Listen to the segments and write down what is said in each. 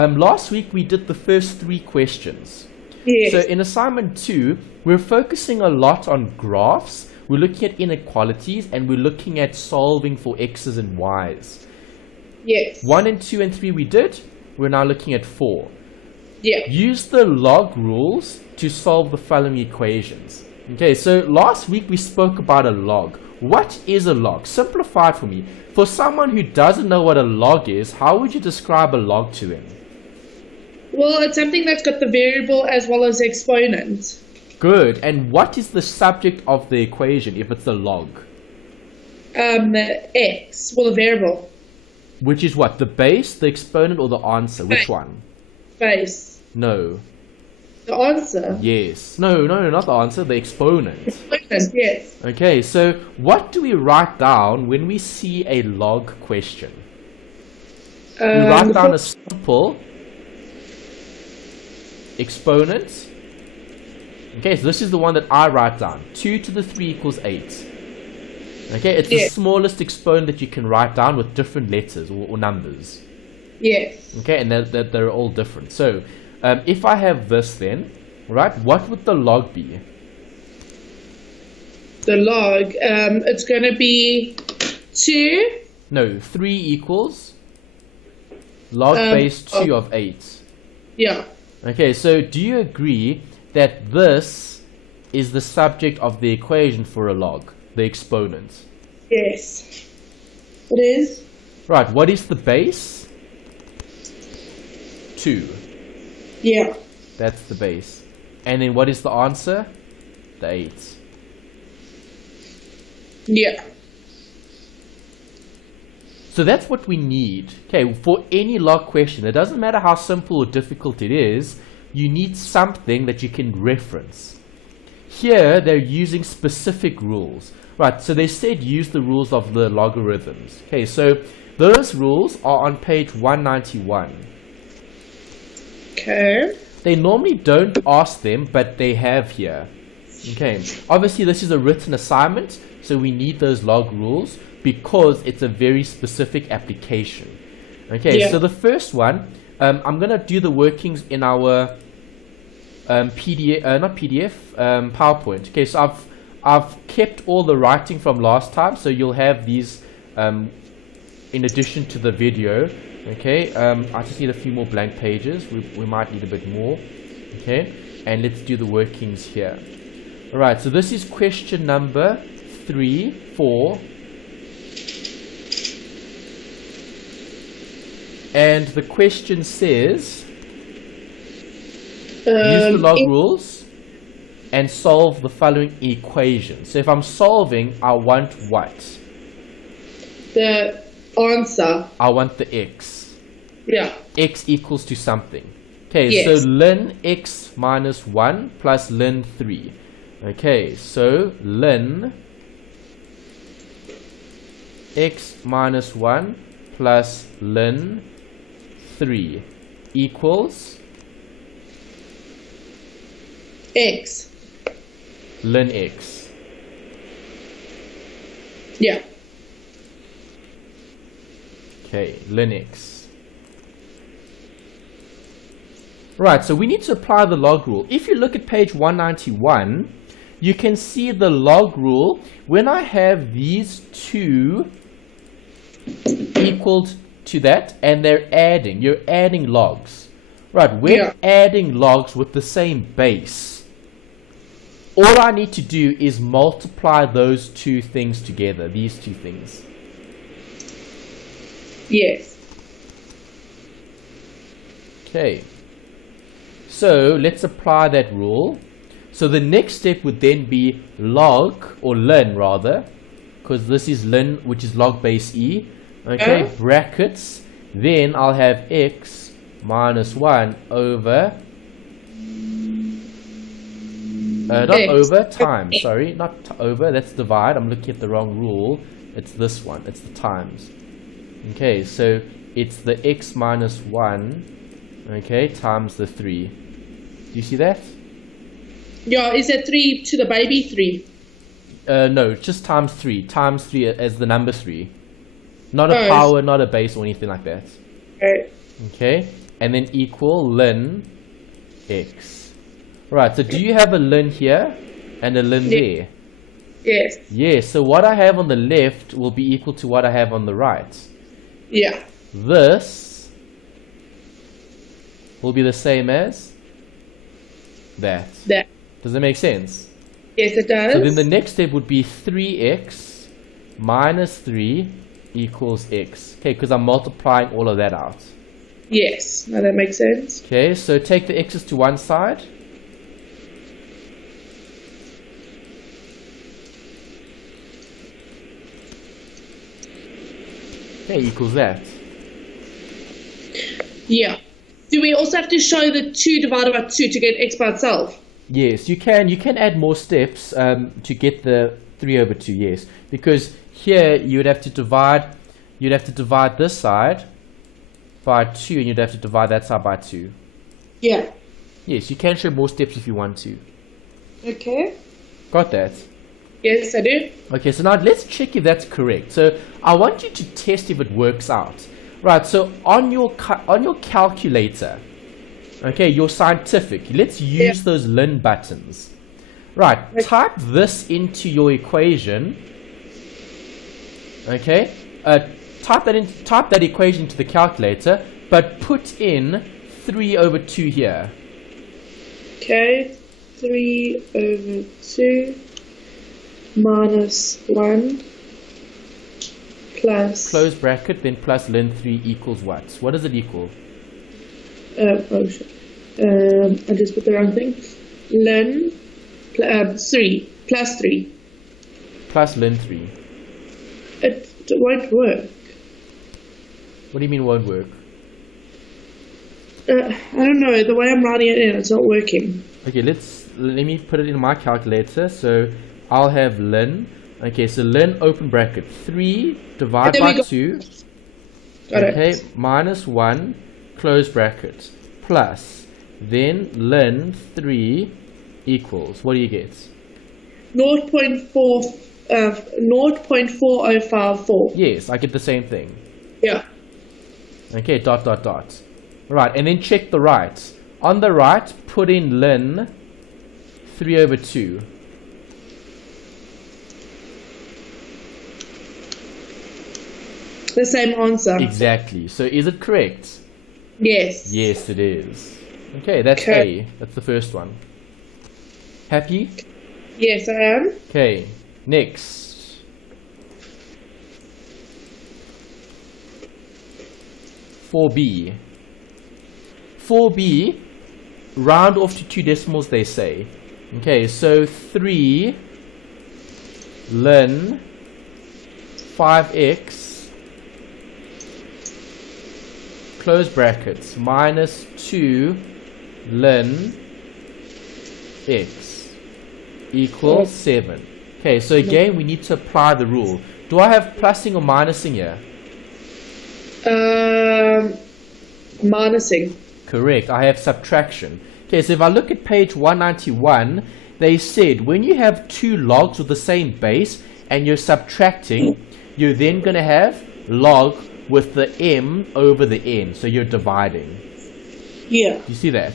Last week we did the first 3 questions. Yes. So in assignment 2, we're focusing a lot on graphs, we're looking at inequalities, and we're looking at solving for x's and y's. Yes. 1 and 2 and 3 we did, we're now looking at 4. Yeah. Use the log rules to solve the following equations. Okay, so last week we spoke about a log. What is a log? Simplify it for me. For someone who doesn't know what a log is, how would you describe a log to him? Well, it's something that's got the variable as well as the exponent. Good. And what is the subject of the equation if it's a log? X. Well, the variable. Which is what? The base, the exponent, or the answer? Which one? Base. No. The answer. Yes. No, not the answer. The exponent. Exponent, yes. Okay, so what do we write down when we see a log question? We write down a simple exponent. Okay, so this is the one that I write down. 2 to the 3 equals 8. Okay, it's the smallest exponent that you can write down with different letters or numbers. Yes. Okay, and they're all different. So, if I have this then, right, what would the log be? The log, it's going to be 2. No, 3 equals log base 2 of 8. Yeah. Okay, so do you agree that this is the subject of the equation for a log, the exponent? Yes. It is. Right, what is the base? 2. Yeah. That's the base. And then what is the answer? The 8. Yeah. So that's what we need. Okay, for any log question, it doesn't matter how simple or difficult it is, you need something that you can reference. Here, they're using specific rules. Right, so they said use the rules of the logarithms. Okay, so those rules are on page 191. Okay. They normally don't ask them, but they have here. Okay, obviously this is a written assignment, so we need those log rules because it's a very specific application. Okay, so the first one, I'm going to do the workings in our PowerPoint. Okay, so I've kept all the writing from last time, so you'll have these in addition to the video. Okay, I just need a few more blank pages. We might need a bit more. Okay, and let's do the workings here. Alright, so this is question number 3, 4. And the question says, use the log rules and solve the following equation. So if I'm solving, I want what? The answer. I want the x. Yeah. X equals to something. Okay, Yes. so ln x minus 1 plus ln 3. Okay, so ln x minus 1 plus ln 3 equals X. ln x. Yeah. Okay, ln x. Right, so we need to apply the log rule. If you look at page 191, you can see the log rule. When I have these two equal to that, and they're adding, you're adding logs. Right, we're adding logs with the same base. All I need to do is multiply those two things together, these two things. Yes. Okay, so let's apply that rule. So the next step would then be log, or ln rather, because this is ln, which is log base e. Okay, brackets. Then I'll have x minus 1 over, times. Sorry, not over, that's divide. I'm looking at the wrong rule. It's this one, it's the times. Okay, so it's the x minus 1, okay, times the 3. Do you see that? Yeah, is that 3 to the baby 3? No, just times 3. Times 3 as the number 3. Not a power, not a base or anything like that. Okay. Okay. and then equal ln x. Right, so do you have a ln here and a ln there? Yes. Yes, so what I have on the left will be equal to what I have on the right. Yeah. This will be the same as that. That. Does that make sense? Yes, it does. So then the next step would be 3x minus 3 equals x. Okay, because I'm multiplying all of that out. Yes, now that makes sense. Okay, so take the x's to one side. Okay, equals that. Yeah. Do we also have to show the 2 divided by 2 to get x by itself? Yes, you can. You can add more steps to get the 3 over 2. Yes, because here you'd have to divide. You'd have to divide this side by 2, and you'd have to divide that side by 2. Yeah. Yes, you can show more steps if you want to. Okay. Got that? Yes, I do. Okay, so now let's check if that's correct. So I want you to test if it works out. Right, so on your calculator, okay, your scientific, let's use those ln buttons. Right, type this into your equation. Okay, type that equation into the calculator, but put in 3 over 2 here. Okay, 3 over 2 minus 1 plus... Close bracket, then plus ln 3 equals what? What does it equal? Oh shit. I just put the wrong thing. Ln 3 plus 3. Plus ln 3. It won't work. What do you mean won't work? I don't know. The way I'm writing it in, it's not working. Okay, let me put it in my calculator. So I'll have ln. Okay, so ln open bracket 3 divided by 2. Okay, minus 1 close bracket plus then ln 3 equals, what do you get? 0.4054. Yes, I get the same thing. Yeah. Okay, dot dot dot. Right, and then check the right. On the right, put in ln 3 over 2. The same answer. Exactly. So is it correct? Yes. Yes, it is. Okay, that's A. That's the first one. Happy? Yes, I am. Okay, next. For B. For B, round off to 2 decimals, they say. Okay, so 3 ln 5x close brackets minus 2 ln x equals 7. Okay, so again we need to apply the rule. Do I have plusing or minusing here? Minusing. Correct, I have subtraction. Okay, so if I look at page 191, they said when you have 2 logs with the same base and you're subtracting, you're then going to have log with the m over the n, so you're dividing. Yeah. You see that?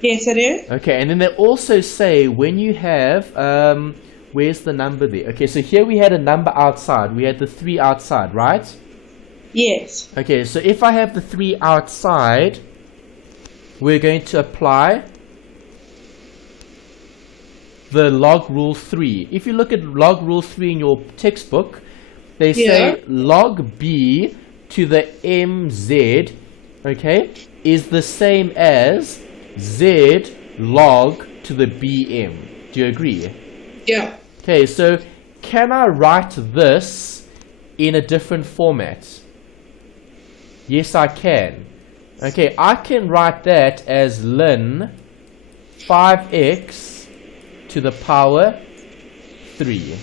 Yes, I do. Okay, and then they also say when you have, where's the number there? Okay, so here we had a number outside. We had the 3 outside, right? Yes. Okay, so if I have the 3 outside, we're going to apply the log rule 3. If you look at log rule 3 in your textbook, they say log b to the mz, okay, is the same as z log to the bm. Do you agree? Yeah. Okay, so can I write this in a different format? Yes, I can. Okay, I can write that as ln 5x to the power 3.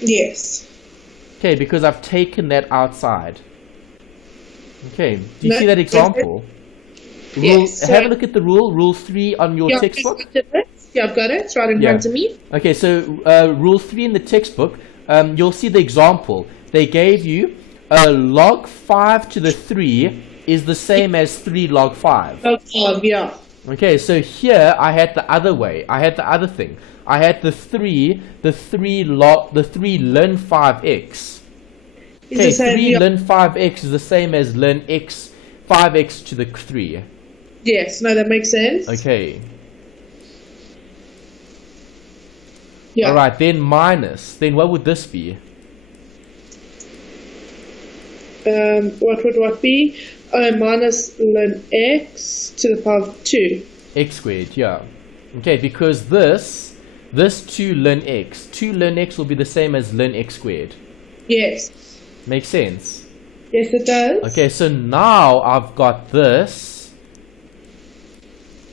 Yes. Okay, because I've taken that outside. Okay, do you see that example? Yes. Have a look at the rule 3 on your textbook. Yeah, I've got it. It's right in front of me. Okay, so rule 3 in the textbook, you'll see the example. They gave you log 5 to the 3 is the same as 3 log 5. Yeah. Okay, so here I had the other way. I had the other thing. I had the 3 ln 5x. Okay, 3 ln 5x is the same as ln x 5x to the 3. Yes, no, that makes sense. Okay. Yeah. Alright, then minus. Then what would this be? What would what be? Minus ln x to the power of 2. X squared, yeah. Okay, because this 2 ln x. 2 ln x will be the same as ln x squared. Yes. Makes sense? Yes, it does. Okay, so now I've got this,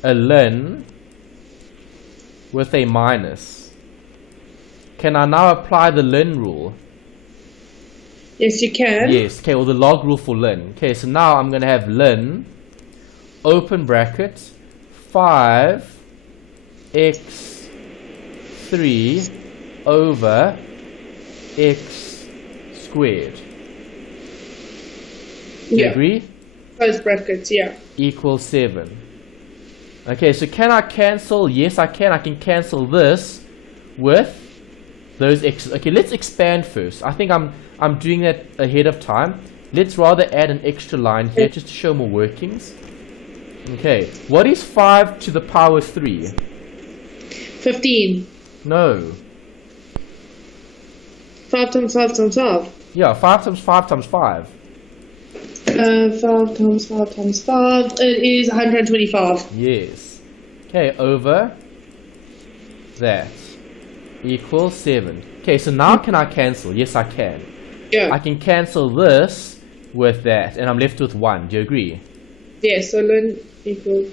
a ln with a minus. Can I now apply the ln rule? Yes, you can. Yes, okay, or the log rule for ln. Okay, so now I'm going to have ln, open bracket, 5x3 over x squared. You agree? Close brackets, yeah. Equals 7. Okay, so can I cancel? Yes, I can. I can cancel this with those x's. Okay, let's expand first. I think I'm doing that ahead of time. Let's rather add an extra line here just to show more workings. Okay, what is 5 to the power 3? 15. No. 5 times 5 times 5. Yeah, 5 times 5 times 5. 5 times 5 times 5. It is 125. Yes. Okay, over that equals 7. Okay, so now can I cancel? Yes, I can. Yeah. I can cancel this with that, and I'm left with 1. Do you agree? Yes, so ln equals...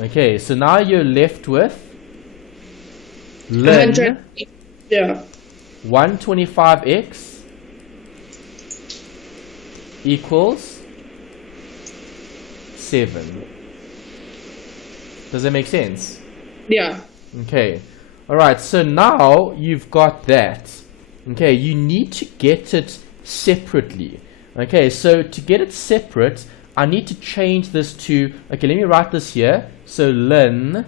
Okay, so now you're left with ln 100. Yeah. 125x equals 7. Does that make sense? Yeah. Okay. Alright, so now you've got that. Okay, you need to get it separately. Okay, so to get it separate, I need to change this to... Okay, let me write this here. So ln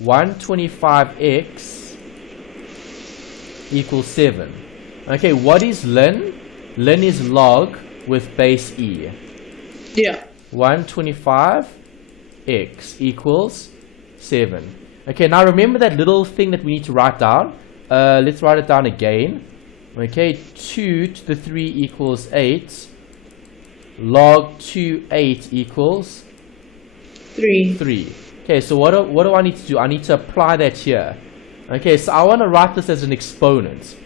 125x equals 7. Okay, what is ln? Ln is log with base e. Yeah. 125x equals 7. Okay, now remember that little thing that we need to write down. Let's write it down again. Okay, 2 to the 3 equals 8. Log 2, 8 equals 3. 3. Okay, so what do I need to do? I need to apply that here. Okay, so I want to write this as an exponent.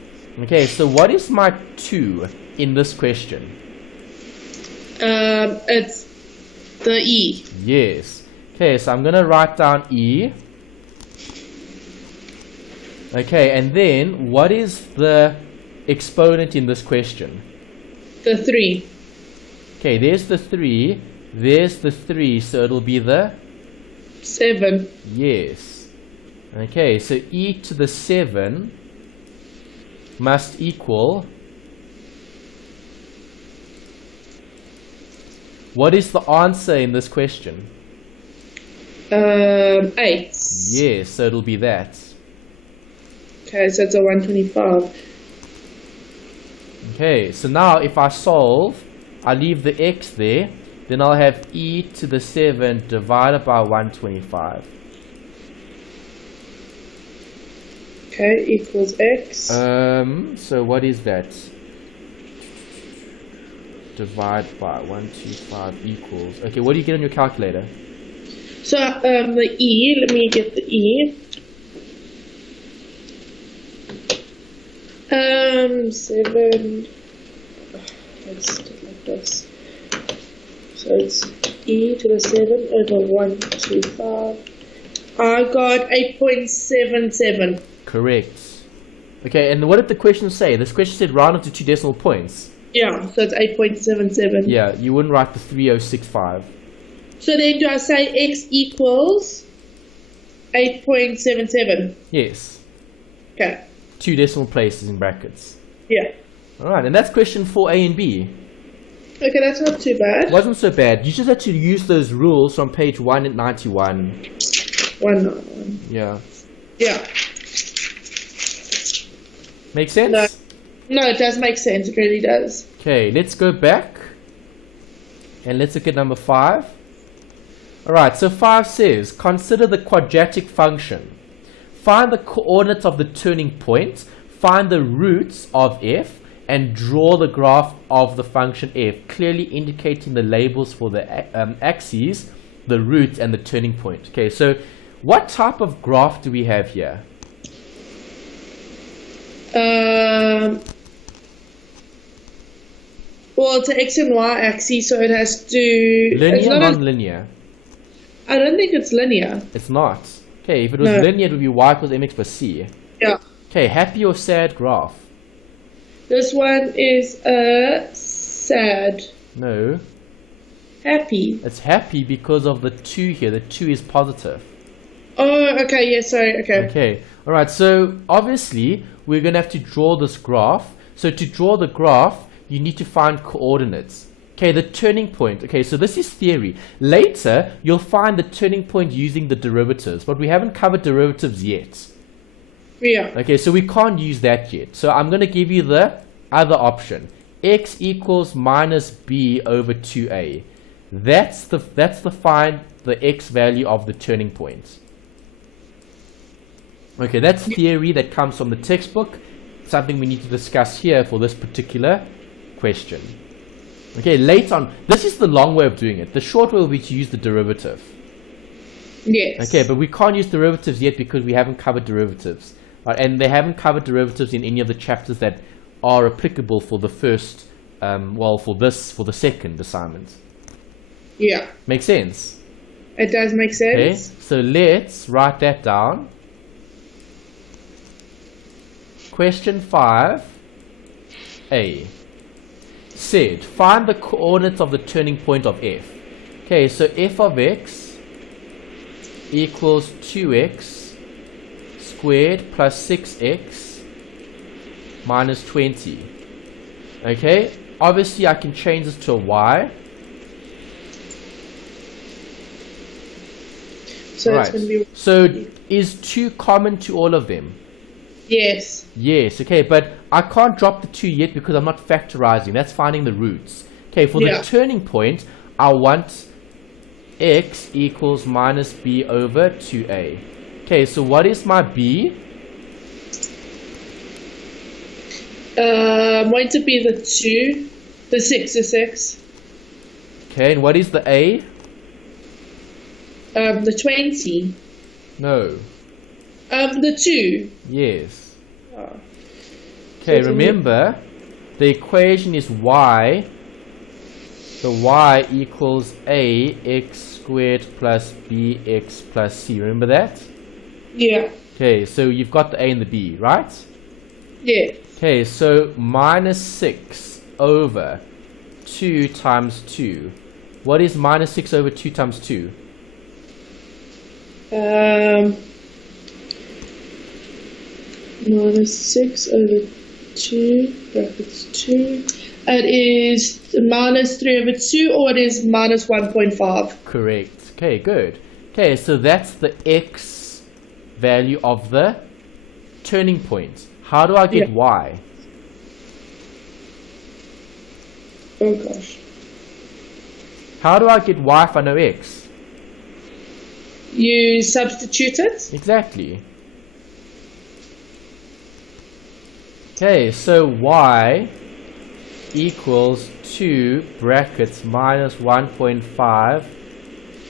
Okay, so what is my 2 in this question? It's the e. Yes. Okay, so I'm going to write down e. Okay, and then what is the exponent in this question? The 3. Okay, there's the 3. There's the 3, so it'll be the 7. yes. Okay, so e to the 7 must equal... What is the answer in this question? 8. Yes, so it'll be that. Okay, so it's a 125. Okay, so now if I solve, I leave the x there, then I'll have e to the 7 divided by 125. Okay, equals x. So what is that? Divide by 125 equals... Okay, what do you get on your calculator? So, the e, let me get the e. 7. Let's do it like this. So it's e to the 7 over 125. I got 8.77. Correct. Okay, and what did the question say? This question said round up to 2 decimal points. Yeah, so it's 8.77. Yeah, you wouldn't write the 3065. So then do I say x equals 8.77? Yes. Okay. 2 decimal places in brackets. Yeah. Alright, and that's question 4A and B. Okay, that's not too bad. Wasn't so bad. You just had to use those rules from page 191. 191. Yeah. Yeah. Make sense? No, it does make sense. It really does. Okay, let's go back. And let's look at number 5. Alright, so 5 says, consider the quadratic function. Find the coordinates of the turning point, find the roots of f, and draw the graph of the function f, clearly indicating the labels for the axes, the root, and the turning point. Okay, so what type of graph do we have here? Well, it's an x and y axis, so it has to... Linear, non-linear? I don't think it's linear. It's not. Okay, if it was linear, it would be y equals mx plus c. Yeah. Okay, happy or sad graph? This one is sad. No. Happy. It's happy because of the 2 here. The 2 is positive. Oh, okay, yeah, sorry, okay. Okay, alright, so obviously we're going to have to draw this graph. So to draw the graph, you need to find coordinates. Okay, the turning point. Okay, so this is theory. Later, you'll find the turning point using the derivatives, but we haven't covered derivatives yet. Yeah. Okay, so we can't use that yet. So I'm going to give you the other option. X equals minus b over 2a. That's the find the x value of the turning point. Okay, that's theory that comes from the textbook. Something we need to discuss here for this particular question. Okay, later on, this is the long way of doing it. The short way will be to use the derivative. Yes. Okay, but we can't use derivatives yet because we haven't covered derivatives. Right, and they haven't covered derivatives in any of the chapters that are applicable for the first, for the second assignment. Yeah. Makes sense? It does make sense. Okay, so let's write that down. Question 5a said, find the coordinates of the turning point of f. Okay, so f of x equals 2x squared plus 6x minus 20. Okay, obviously I can change this to a y. So right. it's going to be... So is 2 common to all of them? Yes. Yes, okay, but I can't drop the 2 yet because I'm not factorizing. That's finding the roots. Okay, for the turning point, I want x equals minus b over 2a. Okay, so what is my b? Going to be the 2, the 6. Okay, and what is the a? The 20. No. The 2. Yes. Oh. Okay, So remember, the equation is y. The y equals a x squared plus bx plus c. Remember that? Yeah. Okay, so you've got the a and the b, right? Yeah. Okay, so minus 6 over 2 times 2. What is minus 6 over 2 times 2? Minus 6 over 2 brackets 2. It is minus 3 over 2, or it is minus 1.5. Correct. Okay, good. Okay, so that's the x value of the turning point. How do I get y? Oh gosh. How do I get y if I know x? You substitute it? Exactly. Okay, so y equals 2 brackets minus 1.5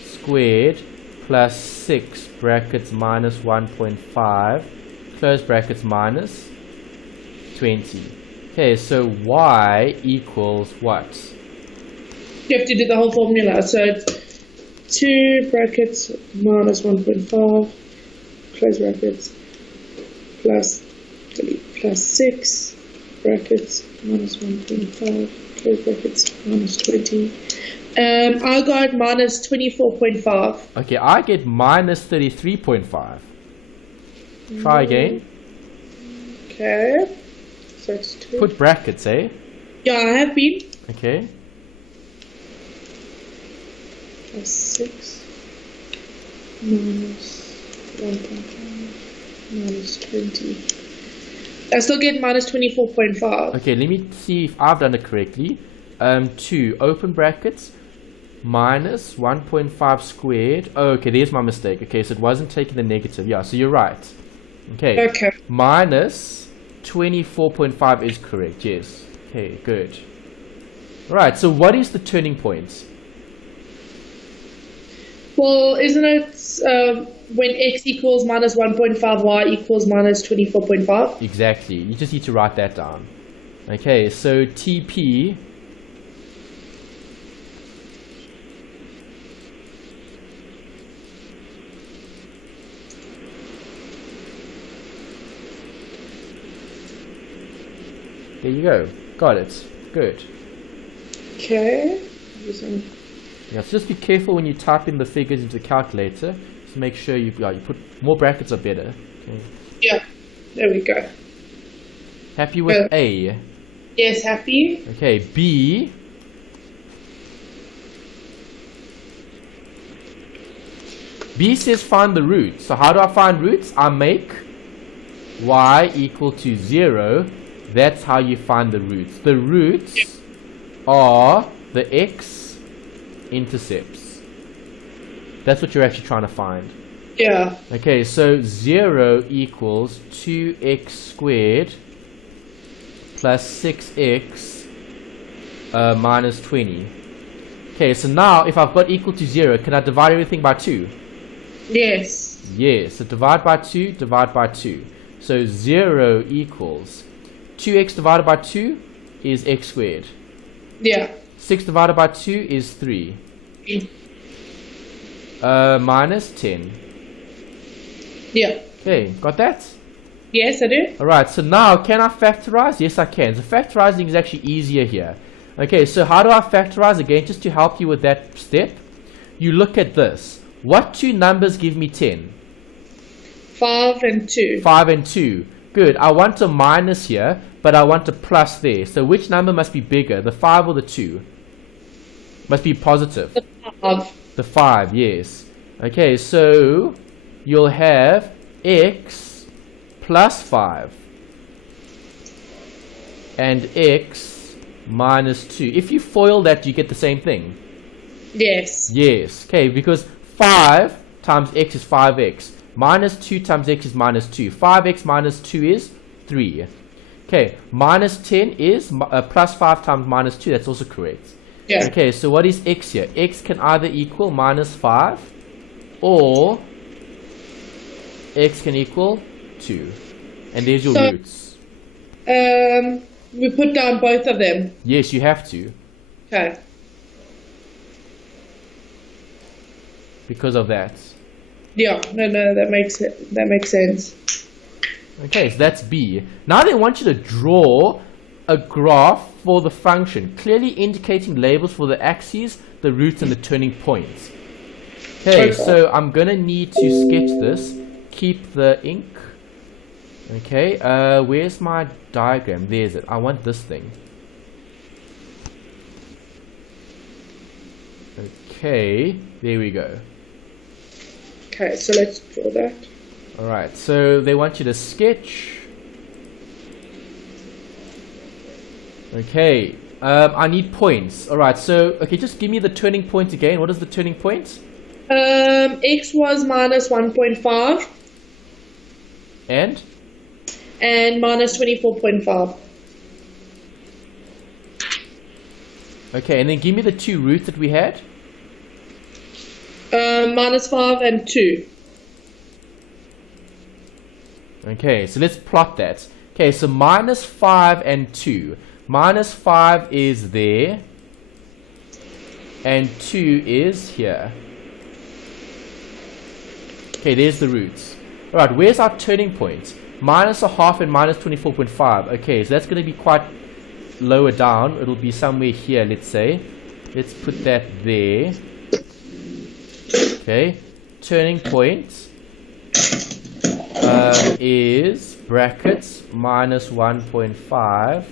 squared plus 6 brackets minus 1.5 close brackets minus 20. Okay, so y equals what? You have to do the whole formula. So it's 2 brackets minus 1.5 close brackets plus 6 brackets minus 1.5 close brackets minus 20. I got minus 24.5. Okay, I get minus 33.5. Try again. Okay. So it's 2. Put brackets, eh? Yeah, I have been. Okay. plus 6 minus 1.5 minus 20. I still get minus 24.5. Okay, let me see if I've done it correctly. 2 open brackets minus 1.5 squared. Oh, okay, there's my mistake. Okay, so it wasn't taking the negative. Yeah, so you're right. Okay. Okay. Minus 24.5 is correct. Yes. Okay, good. Right, so what is the turning point? Well, isn't it when x equals minus 1.5, y equals minus 24.5? Exactly. You just need to write that down. Okay, so TP there you go. Got it. Good. Okay. Yeah, so just be careful when you type in the figures into the calculator. Just make sure you put more brackets are better. Okay. Yeah. There we go. Happy with A? Yes, happy. Okay, B. B says find the roots. So how do I find roots? I make y equal to 0. That's how you find the roots. The roots are the x intercepts. That's what you're actually trying to find. Yeah. Okay, so 0 equals 2x squared plus 6x minus 20. Okay, so now if I've got equal to 0, can I divide everything by 2? Yes. Yes, so divide by 2, divide by 2. So 0 equals 2x divided by 2 is x squared. Yeah. 6 divided by 2 is 3. Minus 10. Yeah. Okay, got that? Yes, I do. Alright, so now can I factorize? Yes, I can. So factorizing is actually easier here. Okay, so how do I factorize? Again, just to help you with that step, you look at this. What two numbers give me 10? 5 and 2. 5 and 2. Good. I want a minus here, but I want a plus there. So which number must be bigger, the 5 or the 2? Must be positive. The 5. The 5, yes. Okay, so you'll have x plus 5 and x minus 2. If you FOIL that, you get the same thing. Yes. Yes. Okay, because 5 times x is 5x. Minus 2 times x is minus 2. 5x minus 2 is 3. Okay, minus 10 is plus 5 times minus 2. That's also correct. Yeah. Okay, so what is x here? X can either equal minus 5 or x can equal 2. And there's your roots. We put down both of them. Yes, you have to. Okay. Because of that. Yeah, no, that makes sense. Okay, so that's B. Now they want you to draw a graph for the function, clearly indicating labels for the axes, the roots, and the turning points. Okay, so I'm going to need to sketch this. Keep the ink. Okay, where's my diagram? There's it. I want this thing. Okay, there we go. Okay, so let's draw that. Alright, so they want you to sketch. Okay, I need points. Alright, so, okay, just give me the turning point again. What is the turning point? X was minus 1.5. And minus 24.5. Okay, and then give me the two roots that we had. Minus 5 and 2. Okay, so let's plot that. Okay, so minus 5 and 2. Minus 5 is there. And 2 is here. Okay, there's the roots. Alright, where's our turning point? Minus a half and minus 24.5. Okay, so that's going to be quite lower down. It'll be somewhere here, let's say. Let's put that there. Okay, turning point is brackets minus 1.5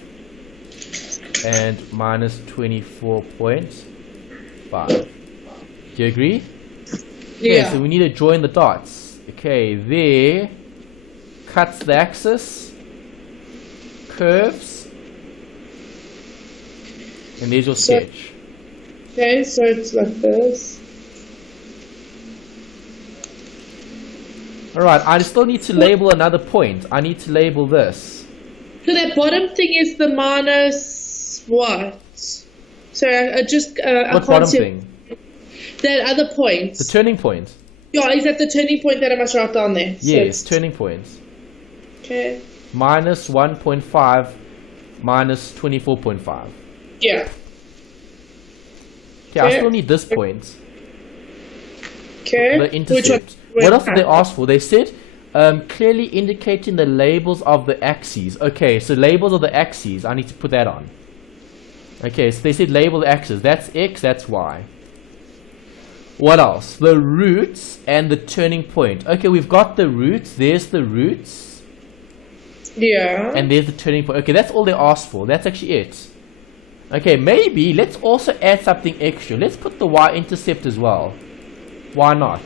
and minus 24.5. Do you agree? Okay, Yeah. so we need to join the dots. Okay, there cuts the axis, curves, and there's your So- sketch. Okay, so it's like this. Alright, I still need to label another point. I need to label this. So that bottom thing is the minus what? So I just I What can't bottom see thing? that other point. The turning point. Yeah, is that the turning point that I must write down there? So Yes, it's- turning point. Okay. Minus 1.5 minus 24.5. Yeah. Okay, I Okay. still need this point. Okay. The intercept. What else did they ask for? They said clearly indicating the labels of the axes. Okay, so labels of the axes, I need to put that on. Okay, so they said label the axes. That's X, that's Y. What else? The roots and the turning point. Okay, we've got the roots. There's the roots. Yeah. And there's the turning point. Okay, that's all they asked for. That's actually it. Okay, maybe let's also add something extra. Let's put the y-intercept as well. Why not?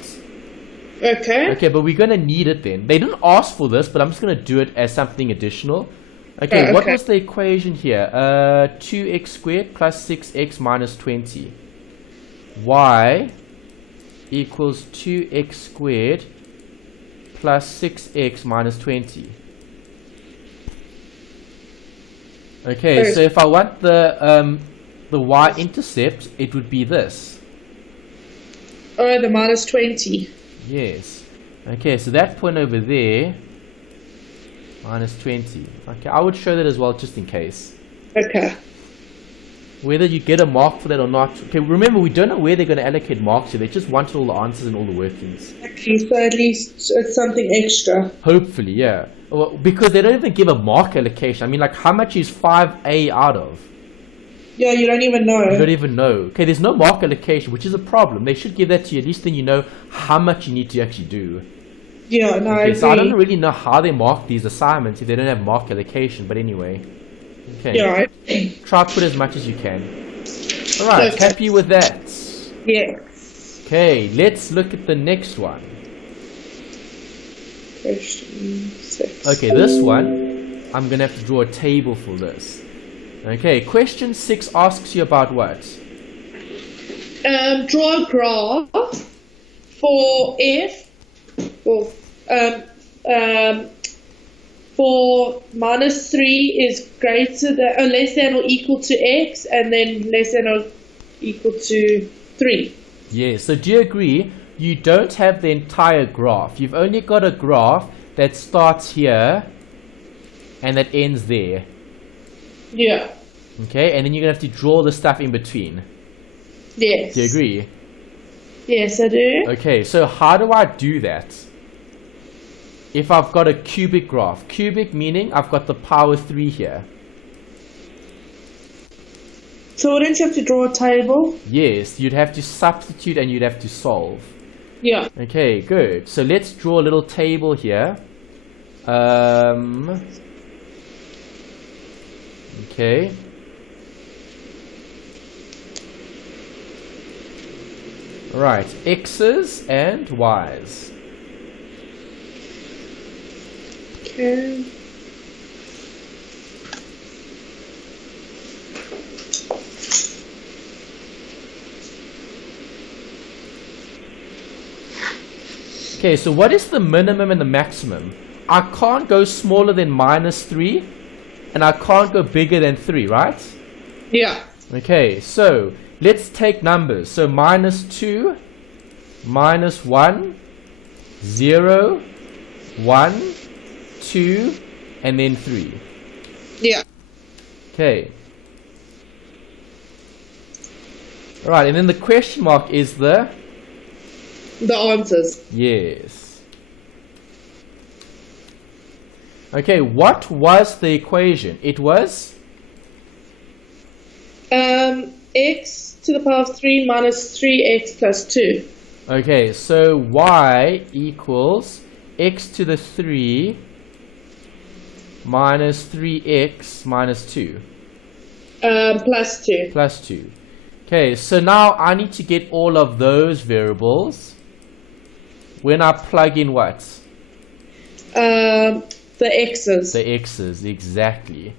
Okay. Okay, but we're going to need it then. They didn't ask for this, but I'm just going to do it as something additional. Okay, what okay. was the equation here? 2x squared plus 6x minus 20. Y equals 2x squared plus 6x minus 20. Okay, so if I want the y-intercept, it would be this. Oh, the minus 20. Yes. Okay, so that point over there, minus 20. Okay, I would show that as well, just in case. Okay. Whether you get a mark for that or not. Okay, remember, we don't know where they're going to allocate marks here. They just wanted all the answers and all the workings. Okay, so at least it's something extra. Hopefully, yeah. Well, because they don't even give a mark allocation. I mean, like, how much is 5A out of? Yeah, you don't even know. You don't even know. Okay, there's no mark allocation, which is a problem. They should give that to you. At least then you know how much you need to actually do. Yeah, no, I Okay, agree. so I don't really know how they mark these assignments if they don't have mark allocation, but anyway. Okay. Yeah. Try to put as much as you can. Alright, Okay. happy with that. Yes. Okay, let's look at the next one. Question 6. Okay, this one, I'm going to have to draw a table for this. Okay, question 6 asks you about what? Draw a graph for f for minus 3 is greater than less than or equal to x, and then less than or equal to 3. Yeah, so do you agree? You don't have the entire graph. You've only got a graph that starts here and that ends there. Yeah. Okay, and then you're going to have to draw the stuff in between. Yes. Do you agree? Yes, I do. Okay, so how do I do that? If I've got a cubic graph. Cubic meaning I've got the power 3 here. So wouldn't you have to draw a table? Yes, you'd have to substitute and you'd have to solve. Yeah. Okay, good. So let's draw a little table here. Okay. Right, X's and Y's. Okay. Okay, so what is the minimum and the maximum? I can't go smaller than minus 3, and I can't go bigger than 3, right? Yeah. Okay, so let's take numbers. So minus 2, minus 1, 0, 1, 2, and then 3. Yeah. Okay. Alright, and then the question mark is the... The answers. Yes. Okay, what was the equation? It was... X to the power of 3 minus 3x plus 2. Okay, so y equals x to the 3 minus 3x minus 2. Plus 2. Plus 2. Okay, so now I need to get all of those variables when I plug in what? The x's. The x's, exactly.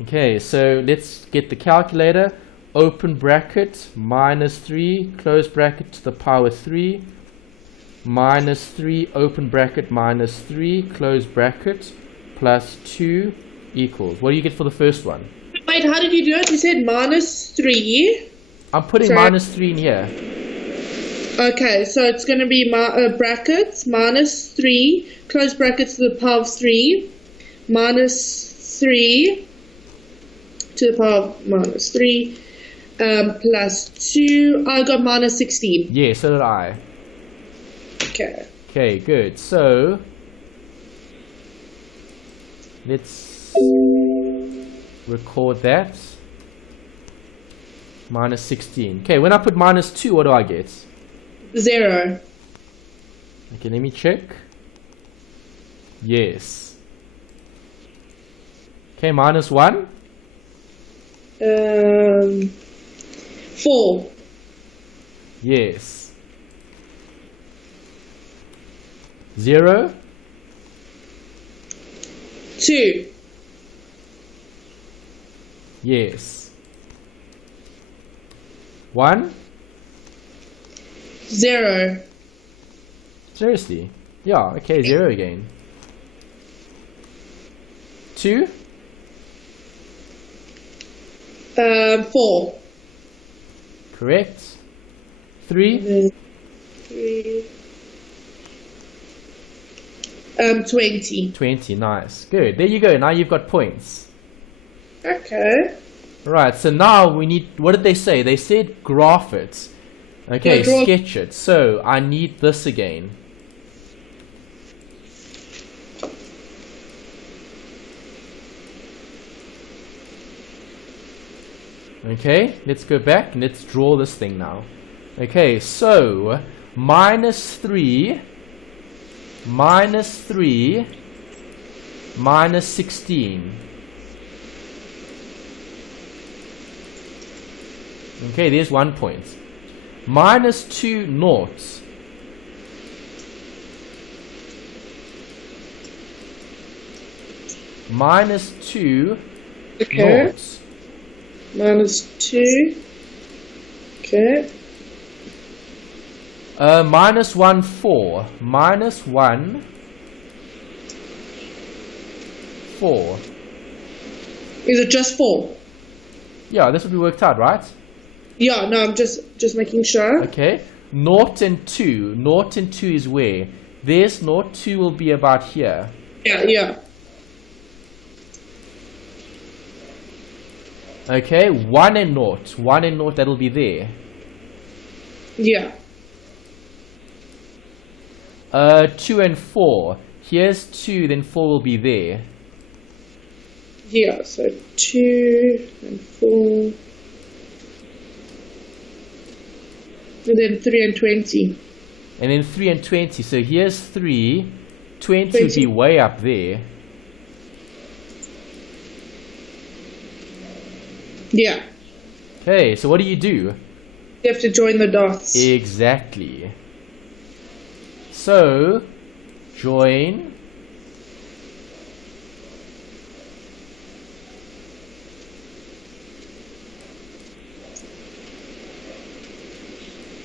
Okay, so let's get the calculator. Open bracket, minus 3, close bracket to the power 3, minus 3, open bracket, minus 3, close bracket, plus 2 equals. What do you get for the first one? Wait, how did you do it? You said minus 3. I'm putting minus 3 in here. Okay, so it's going to be brackets, minus 3, close brackets to the power of 3, minus 3 to the power of minus 3, plus 2. I got minus 16. Yeah, so did I. Okay. Okay, good. So, let's record that. Minus 16. Okay, when I put minus 2, what do I get? 0. Okay, let me check. Yes. Okay, minus 1. 4. Yes. 0. 2. Yes. 1. 0. Seriously? Yeah, okay, 0 again. 2. 4. Correct. 3. 3. 20. 20, nice. Good. There you go. Now you've got points. Okay. Right, so now we need, what did they say? They said graph it. Okay, Yeah, sketch it. So I need this again. Okay, let's go back and let's draw this thing now. Okay, so minus 3, minus 3, minus 16. Okay, there's 1 point. Minus 2 noughts. Minus 2 noughts. Minus 2. Okay. Minus 1 4. Minus 1 4. Is it just 4? Yeah, this will be worked out, right? Yeah, no, I'm just making sure. Okay. 0 and 2. 0 and 2 is where? There's 0. 2 will be about here. Yeah. Okay. 1 and 0. 1 and 0, that'll be there. Yeah. 2 and 4. Here's 2, then 4 will be there. Yeah, so 2 and 4. And then 3 and 20. And then 3 and 20. So here's 3. 20 would be way up there. Yeah. Okay, so what do? You have to join the dots. Exactly. So, join.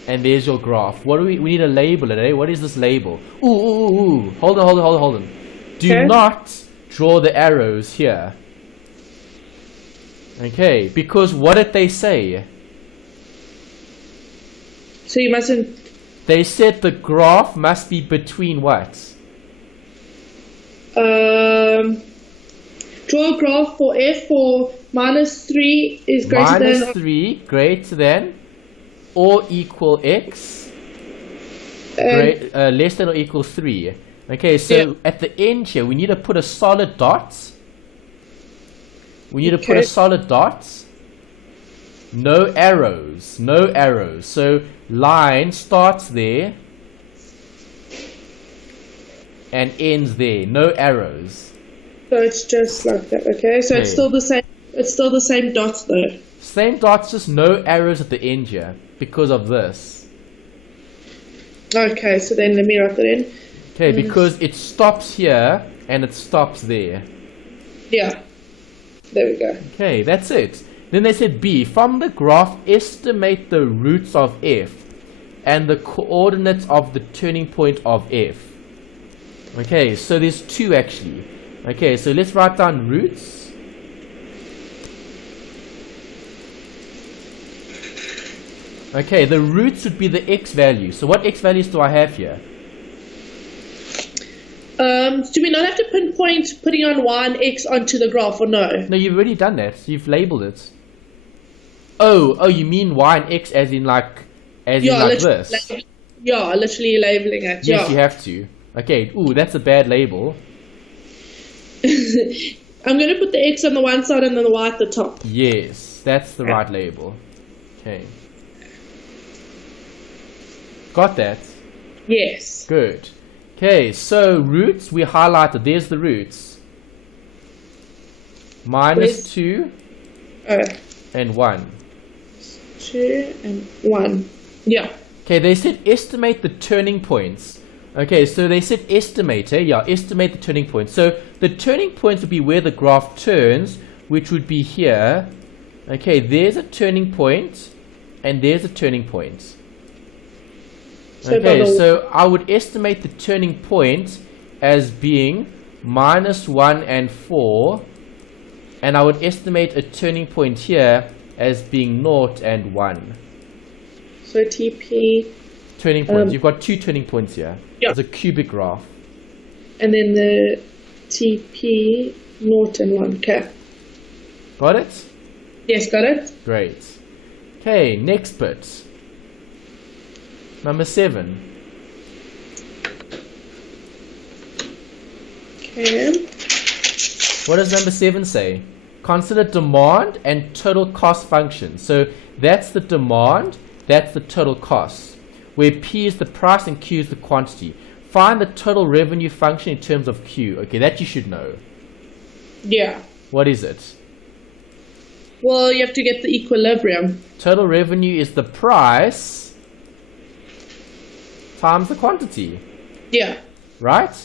And there's your graph. What do we need to label it, eh? What is this label? Ooh. Hold on. Do not draw the arrows here. Okay, because what did they say? So you mustn't... They said the graph must be between what? Draw a graph for f for minus 3 is greater than... Minus 3 greater than or equal x less than or equal 3. Okay, so at the end here we need to put a solid dot. We need to put a solid dot. No arrows. So line starts there and ends there. No arrows. So it's just like that. Okay, so it's still the same. It's still the same dots though. Same dots, just no arrows at the end here because of this. Okay, so then let me write that in. Okay, because it stops here and it stops there. Yeah. There we go. Okay, that's it. Then they said B, from the graph, estimate the roots of f and the coordinates of the turning point of f. Okay, so there's two actually. Okay, so let's write down roots. Okay, the roots would be the x value. So what x values do I have here? Do we not have to pinpoint putting on y and x onto the graph, or no? No, you've already done that. You've labeled it. Oh, you mean y and x as in like this? Yeah, literally labeling it. Yes, yeah. you have to. Okay, ooh, that's a bad label. I'm going to put the x on the one side and then the y at the top. Yes, that's the right label. Okay. Got that? Yes. Good. Okay, so roots, we highlighted. There's the roots. Minus 2 and 1. 2 and 1. Yeah. Okay, they said estimate the turning points. Okay, so they said estimate, yeah, estimate the turning points. So the turning points would be where the graph turns, which would be here. Okay, there's a turning point, and there's a turning point. Okay, so I would estimate the turning point as being minus 1 and 4, and I would estimate a turning point here as being 0 and 1. So TP... Turning points. You've got two turning points here. Yeah. It's a cubic graph. And then the TP 0 and 1. Okay. Got it? Yes, got it. Great. Okay, next bit. Number 7. Okay. What does number 7 say? Consider demand and total cost functions. So that's the demand, that's the total cost, where P is the price and Q is the quantity. Find the total revenue function in terms of Q. Okay, that you should know. Yeah. What is it? Well, you have to get the equilibrium. Total revenue is the price times the quantity. Yeah. Right?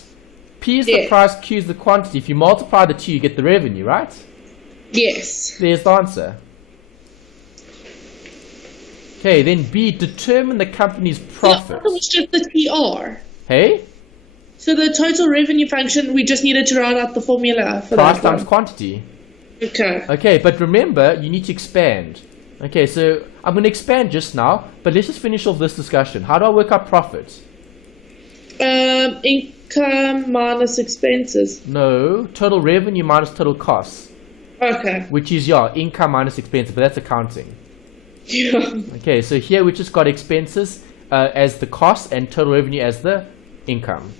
P is the price, Q is the quantity. If you multiply the two, you get the revenue, right? Yes. There's the answer. Okay, then B, determine the company's profit. It was just the TR. Hey? So the total revenue function, we just needed to round out the formula for price that times one. quantity. Okay. Okay, but remember, you need to expand. Okay, so I'm going to expand just now, but let's just finish off this discussion. How do I work out profit? Income minus expenses. No, total revenue minus total costs. Okay. Which is, yeah, income minus expenses, but that's accounting. Yeah. Okay, so here we just got expenses as the cost and total revenue as the income.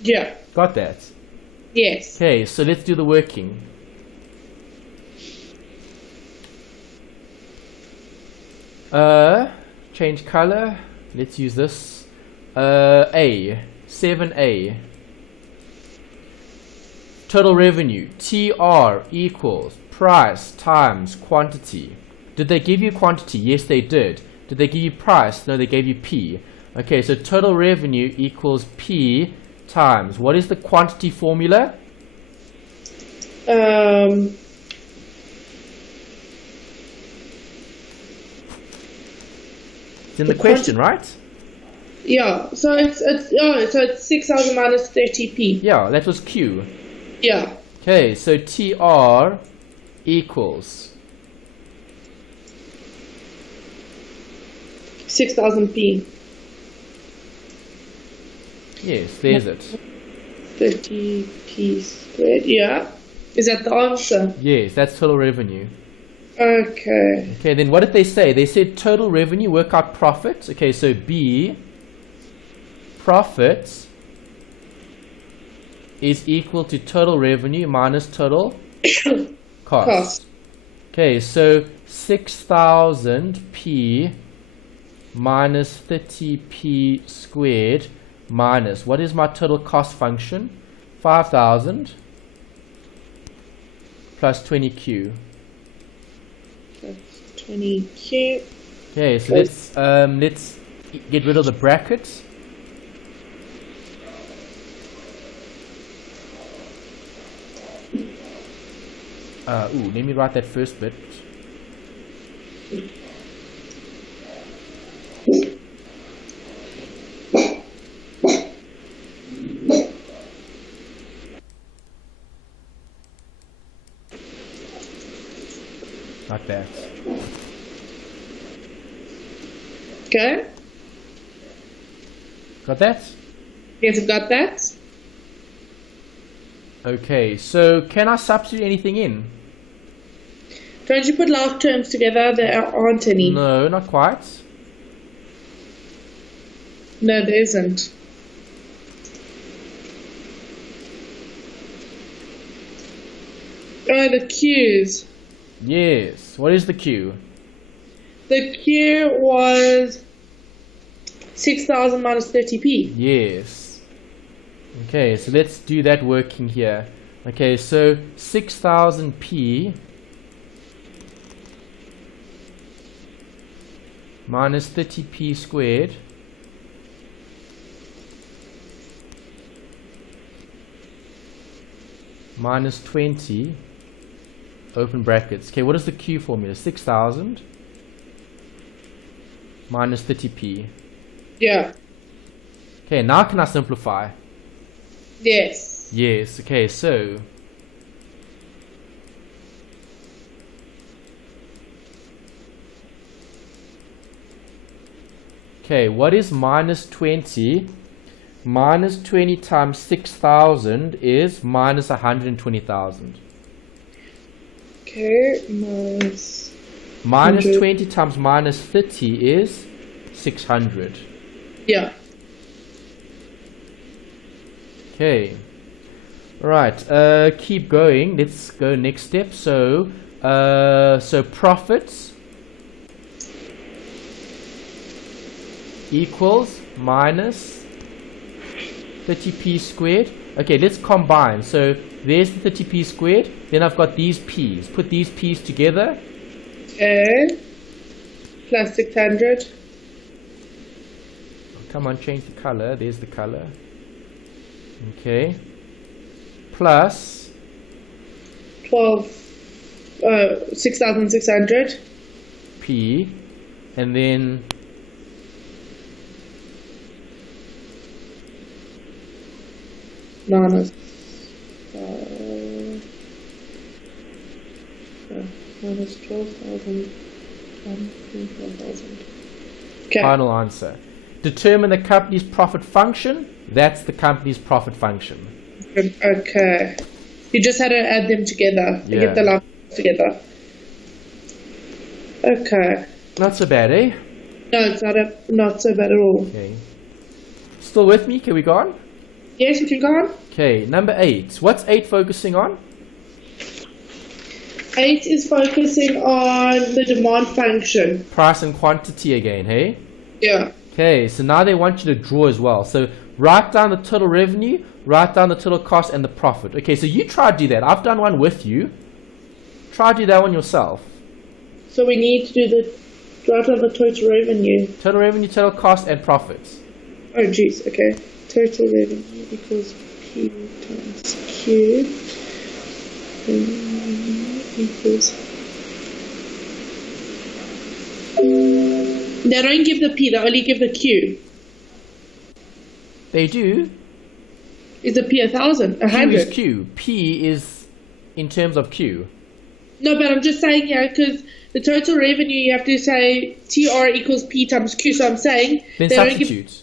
Yeah. Got that? Yes. Okay, so let's do the working. Change color. Let's use this. A. 7A. Total revenue. TR equals price times quantity. Did they give you quantity? Yes, they did. Did they give you price? No, they gave you P. Okay, so total revenue equals P times. What is the quantity formula? It's in the question, right? Yeah. So it's 6,000 minus 30p. Yeah, that was Q. Yeah. Okay, so TR equals 6,000p. Yes, there's it. 30p squared. Yeah. Is that the answer? Yes, that's total revenue. Okay. Okay, then what did they say? They said total revenue, work out profit. Okay, so B, profit is equal to total revenue minus total cost. Okay, so 6,000p minus 30p squared minus, what is my total cost function? 5,000 plus 20q. That's 20Q. Okay, so let's get rid of the brackets. Let me write that first bit. Like that. Okay. Got that? Yes, I've got that. Okay, so can I substitute anything in? Don't you put like terms together? There aren't any. No, not quite. No, there isn't. Oh, the Q's. Yes. What is the Q? The Q was 6,000 minus 30p. Yes. Okay, so let's do that working here. Okay, so 6,000p minus 30p squared minus 20 open brackets. Okay, what is the Q formula? 6,000 minus 30p. Yeah. Okay, now can I simplify? Yes. Yes. Okay, so what is minus 20? Minus 20 times 6,000 is minus 120,000. Okay, Minus 100. 20 times minus 30 is 600. Yeah. Okay. Right. Keep going. Let's go next step. So profits equals minus 30p squared. Okay, let's combine. So there's the 30p squared. Then I've got these p's. Put these p's together. Okay. Plus 600. Come on, change the color. There's the color. Okay. Plus 6,600. p. And then Minus minus 12,000. Okay. final answer. Determine the company's profit function. That's the company's profit function. Okay. You just had to add them together. Yeah. Get the lines together. Okay. Not so bad, eh? No, it's not so bad at all. Okay. Still with me? Can we go on? Yes, you can go on. Okay, number 8. What's 8 focusing on? 8 is focusing on the demand function. Price and quantity again, hey? Yeah. Okay, so now they want you to draw as well. So write down the total revenue, write down the total cost and the profit. Okay, so you try to do that. I've done one with you. Try to do that one yourself. So we need to do write down the total revenue. Total revenue, total cost and profits. Oh, jeez. Okay. Total revenue equals P times Q equals. They don't give the P, they only give the Q. They do. Is the P 1,000? Q is 100? Q. P is in terms of Q. No, but I'm just saying here, because the total revenue, you have to say TR equals P times Q. So I'm saying. Then they don't give. substitute.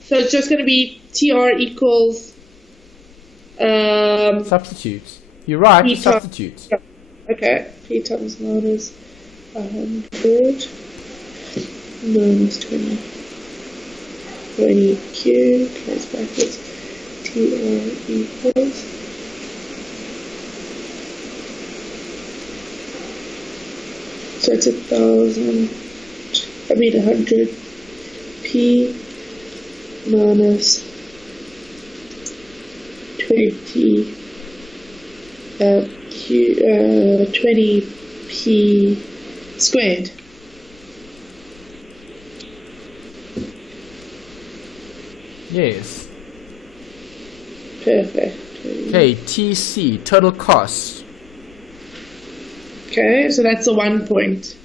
So it's just going to be TR equals. Substitute. You're right, P substitute. Okay. P times minus 100 minus 20. 20Q, close brackets, TR equals. So it's 100 P minus 20 Q 20 P squared. Yes. Perfect. Okay, TC, total cost. Okay, so that's the 1 point.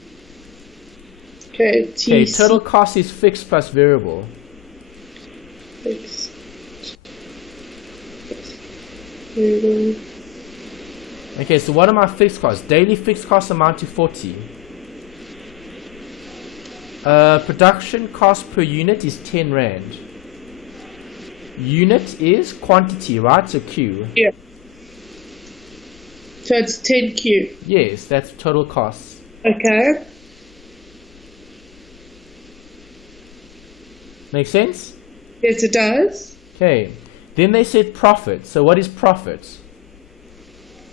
Okay, TC. Okay, total cost is fixed plus variable. Fixed. Variable. Okay, so what are my fixed costs? Daily fixed costs amount to 40. Production cost per unit is 10 Rand. Unit is quantity, right? So Q. Yeah. So it's 10Q. Yes, that's total costs. Okay. Make sense? Yes, it does. Okay. Then they said profit. So what is profit?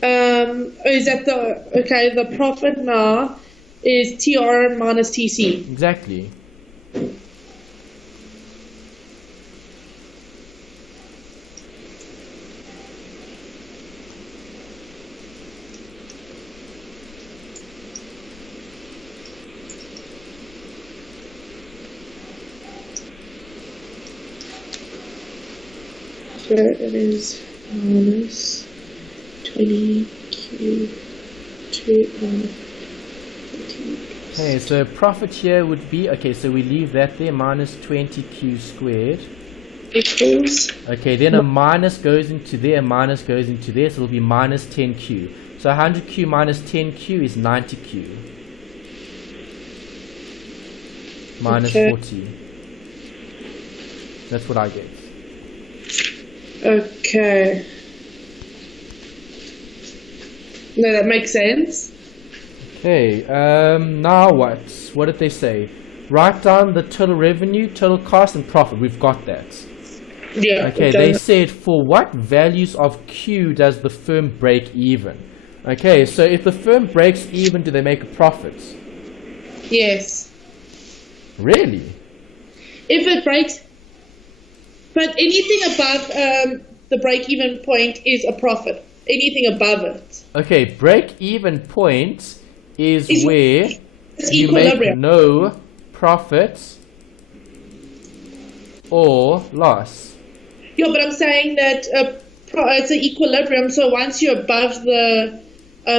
Is that the profit now is TR minus TC. Exactly. So it is minus 20Q to minus 14. Okay, so profit here would be, okay, so we leave that there, minus 20Q squared. Equals. Okay, then a minus goes into there, a minus goes into there, so it'll be minus 10Q. So 100Q minus 10Q is 90Q. Minus Okay. 40. That's what I get. Okay. No, that makes sense. Okay, now what? What did they say? Write down the total revenue, total cost, and profit. We've got that. Yeah. Okay, they said for what values of Q does the firm break even? Okay, so if the firm breaks even, do they make a profit? Yes. Really? If it breaks, but anything above the break-even point is a profit. Anything above it. Okay, break even point is where It's you make equilibrium. no profit or loss. Yeah, but I'm saying that it's an equilibrium. So once you're above the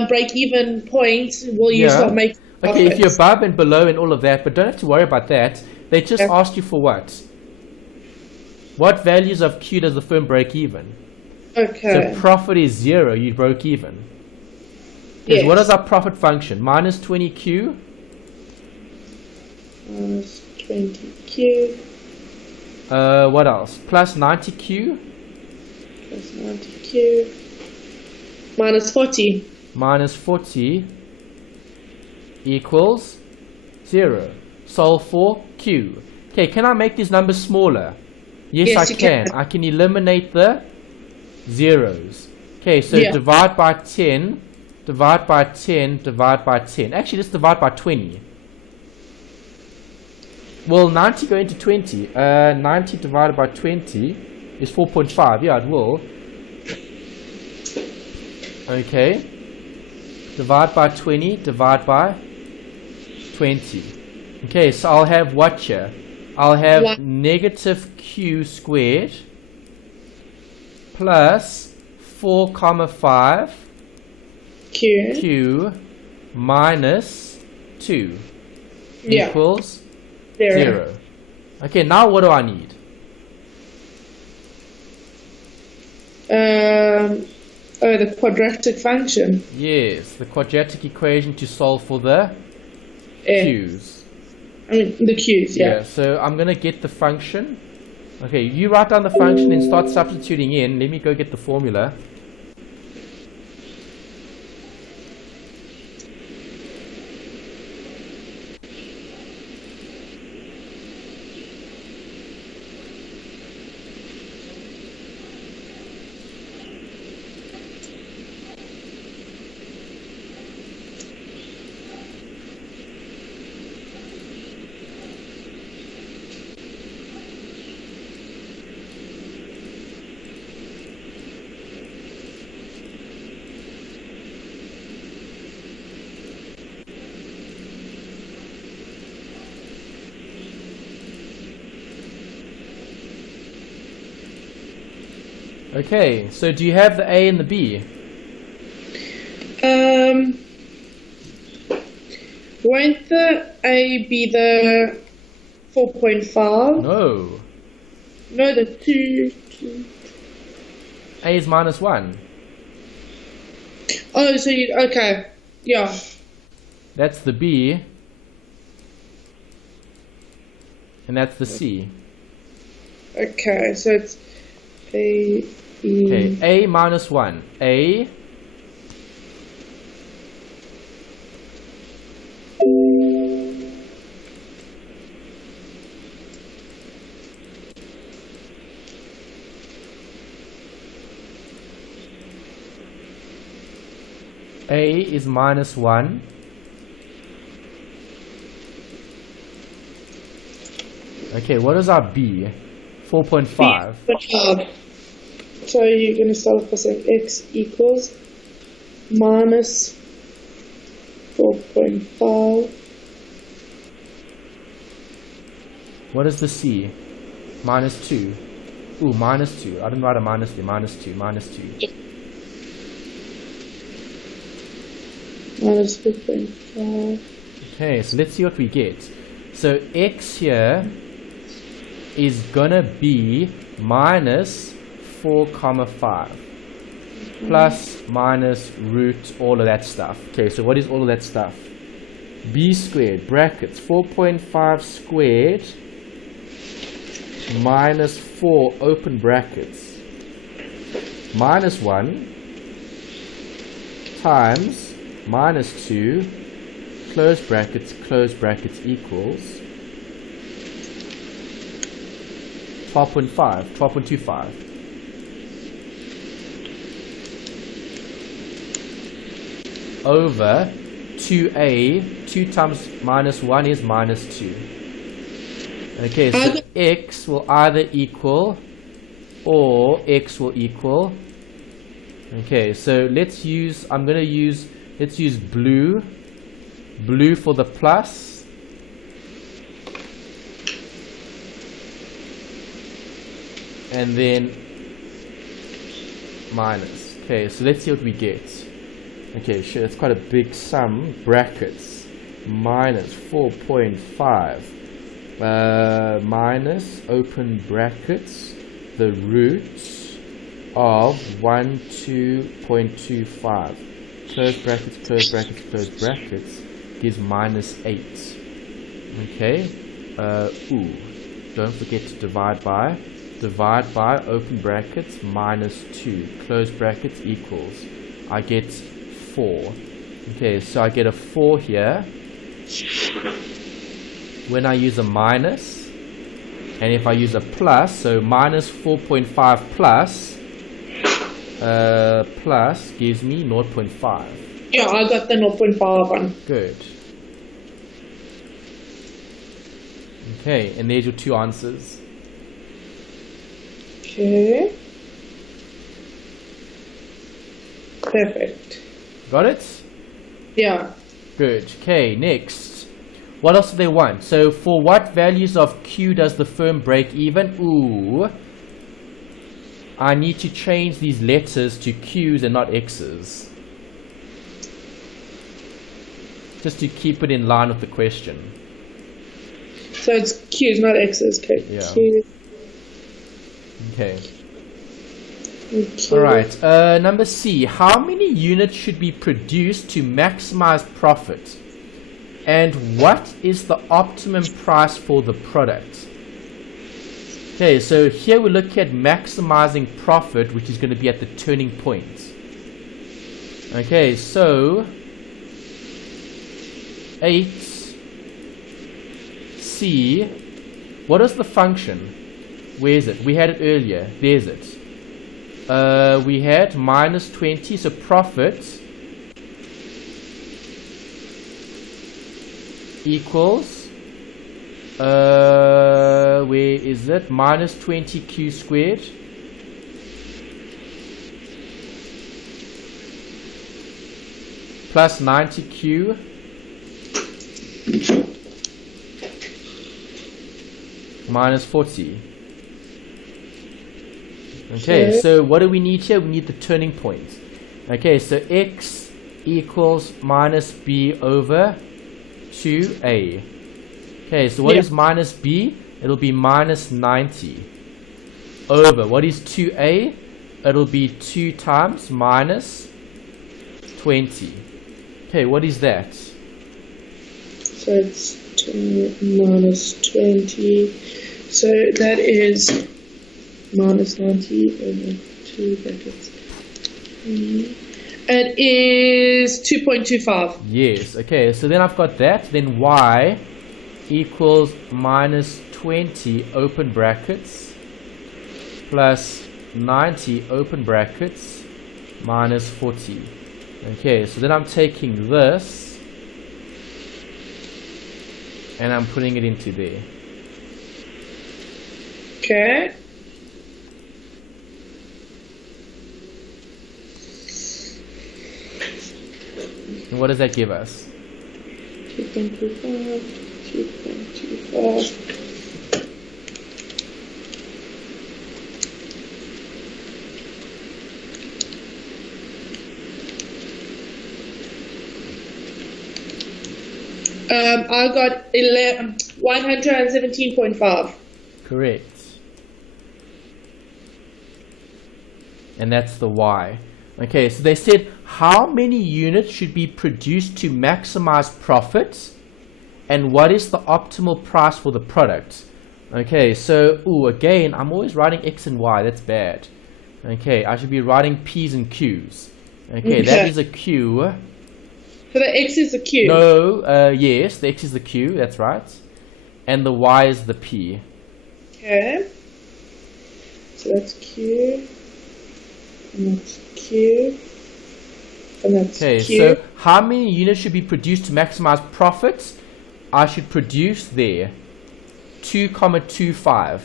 break-even point, will you Yeah. start making Okay, if you're profits? above and below and all of that, but don't have to worry about that. They just Yeah. asked you for what? What values of Q does the firm break even? Okay. So profit is 0, you broke even. Because Yes. what is our profit function? Minus 20Q, Minus 20Q what else? Plus 90Q, plus 90Q minus 40. minus 40 equals 0. Solve for Q. Okay, can I make these numbers smaller? Yes, Yes, I you can. can. I can eliminate the zeros. Okay, so Yeah. divide by 10, divide by 10, divide by 10. Actually, let's divide by 20. Will 90 go into 20? 90 divided by 20 is 4.5. Yeah, it will. Okay. Divide by 20, divide by 20. Okay, so I'll have what here? I'll have What? negative Q squared plus 4 comma 5 Q. Q minus 2 Yeah. equals 0. 0. Okay, now what do I need? The quadratic function. Yes, the quadratic equation to solve for the F. Q's. I mean, the Q's, yeah. So I'm going to get the function. Okay, you write down the function and start substituting in. Let me go get the formula. Okay, so do you have the A and the B? Won't the A be the 4.5? No. No, the 2. A is -1. Oh, so you, okay. Yeah. That's the B. And that's the C. Okay, so it's A, E. Okay, A -1. A is -1. Okay, what is our B? 4.5. So you're going to start off by saying x equals minus 4.5. What is the C? -2. Ooh, -2. I didn't write a minus there. -2. Minus 4.5. Okay, so let's see what we get. So x here is gonna be minus 4,5 plus minus root all of that stuff. Okay, so what is all of that stuff? B squared brackets 4.5 squared minus 4 open brackets minus 1 times minus 2 close brackets equals 12.25 over 2a. 2 times minus 1 is minus 2. Okay, so x will either equal or x will equal. Okay, so let's use blue for the plus, and then minus. Okay, so let's see what we get. Okay, sure, it's quite a big sum. Brackets minus 4.5 minus open brackets the roots of 12.25 close brackets gives minus 8. Okay, don't forget to divide by open brackets minus 2 close brackets equals, I get 4. Okay, so I get a 4 here when I use a minus, and if I use a plus, so minus 4.5 plus gives me 0.5. Yeah, I got the 0.5 one. Good. Okay, and there's your two answers. Okay. Perfect. Got it? Yeah. Good. Okay, next. What else do they want? So for what values of Q does the firm break even? Ooh. I need to change these letters to Q's and not X's, just to keep it in line with the question. So it's Q's, not X's. Okay. Yeah. Q. Okay. Okay. Alright, number C. How many units should be produced to maximize profit? And what is the optimum price for the product? Okay, so here we're looking at maximizing profit, which is going to be at the turning point. Okay, so 8C, what is the function? Where is it? We had it earlier. There's it. We had minus 20, so profit equals, where is it? Minus 20Q squared plus 90Q minus 40. Okay, so what do we need here? We need the turning point. Okay, so x equals minus b over 2a. Okay, so what is minus b? It'll be minus 90 over, what is 2a? It'll be 2 times minus 20. Okay, what is that? So it's 2 minus 20. So that is minus 90 over 2 brackets. It is 2.25. Yes, okay, so then I've got that. Then y equals minus 20 open brackets plus 90 open brackets minus 40. Okay, so then I'm taking this and I'm putting it into there. Okay. And what does that give us? 2.25, 2.25. I got 117.5. Correct. And that's the y. Okay, so they said how many units should be produced to maximize profits and what is the optimal price for the product. Okay, so again, I'm always writing x and y. That's bad. Okay, I should be writing p's and q's. Okay, that is a q. So the x is the q. No, yes, the x is the q. That's right, and the y is the p. Okay. So that's q. And that's q. And that's okay, q. so how many units should be produced to maximize profits? I should produce there 2,25.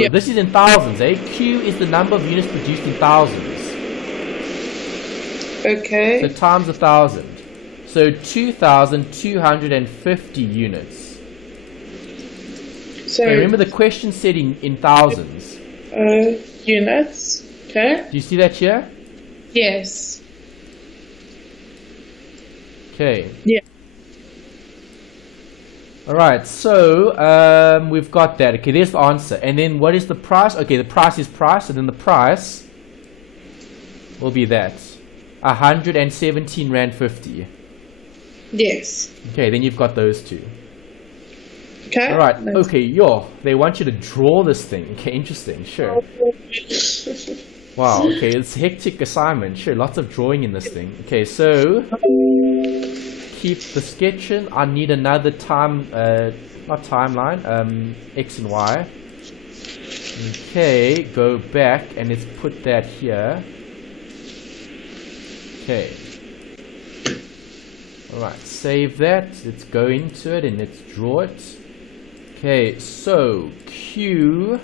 Yep. This is in thousands, eh? Q is the number of units produced in thousands. Okay. So times 1,000. So 2,250 units. So okay, remember the question said in thousands. Units. Okay. Do you see that here? Yes. Okay. Yeah. Alright, so we've got that. Okay, there's the answer. And then what is the price? Okay, the price is price, and then the price will be that. 117 Rand 50. Yes. Okay, then you've got those two. Okay. Alright, okay, they want you to draw this thing. Okay, interesting, sure. Wow, okay, it's a hectic assignment. Sure, lots of drawing in this thing. Okay, so keep the sketching. I need another not timeline, X and Y. Okay, go back and let's put that here. Okay. Alright, save that. Let's go into it and let's draw it. Okay, so Q8D.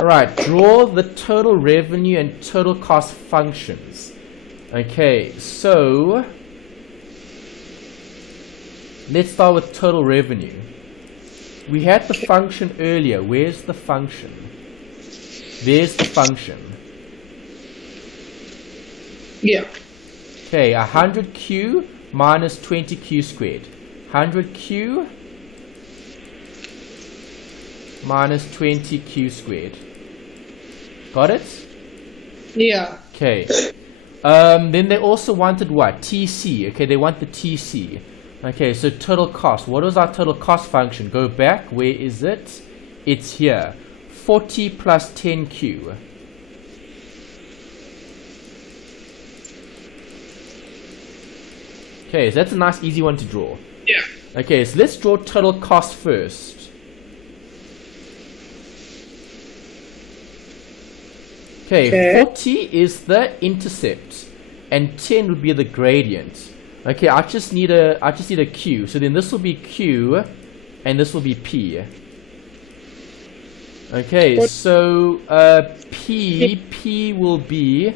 Alright, draw the total revenue and total cost functions. Okay, so let's start with total revenue. We had the function earlier. Where's the function? There's the function. Yeah. Okay, 100Q minus 20Q squared. 100Q minus 20Q squared. Got it? Yeah. Okay. Then they also wanted what? TC. Okay, they want the TC. Okay, so total cost. What was our total cost function? Go back. Where is it? It's here. 40 plus 10Q. Okay, so that's a nice easy one to draw. Yeah. Okay, so let's draw total cost first. Okay, 40 is the intercept and 10 would be the gradient. Okay, I just need a Q. So then this will be Q and this will be P. Okay, so P will be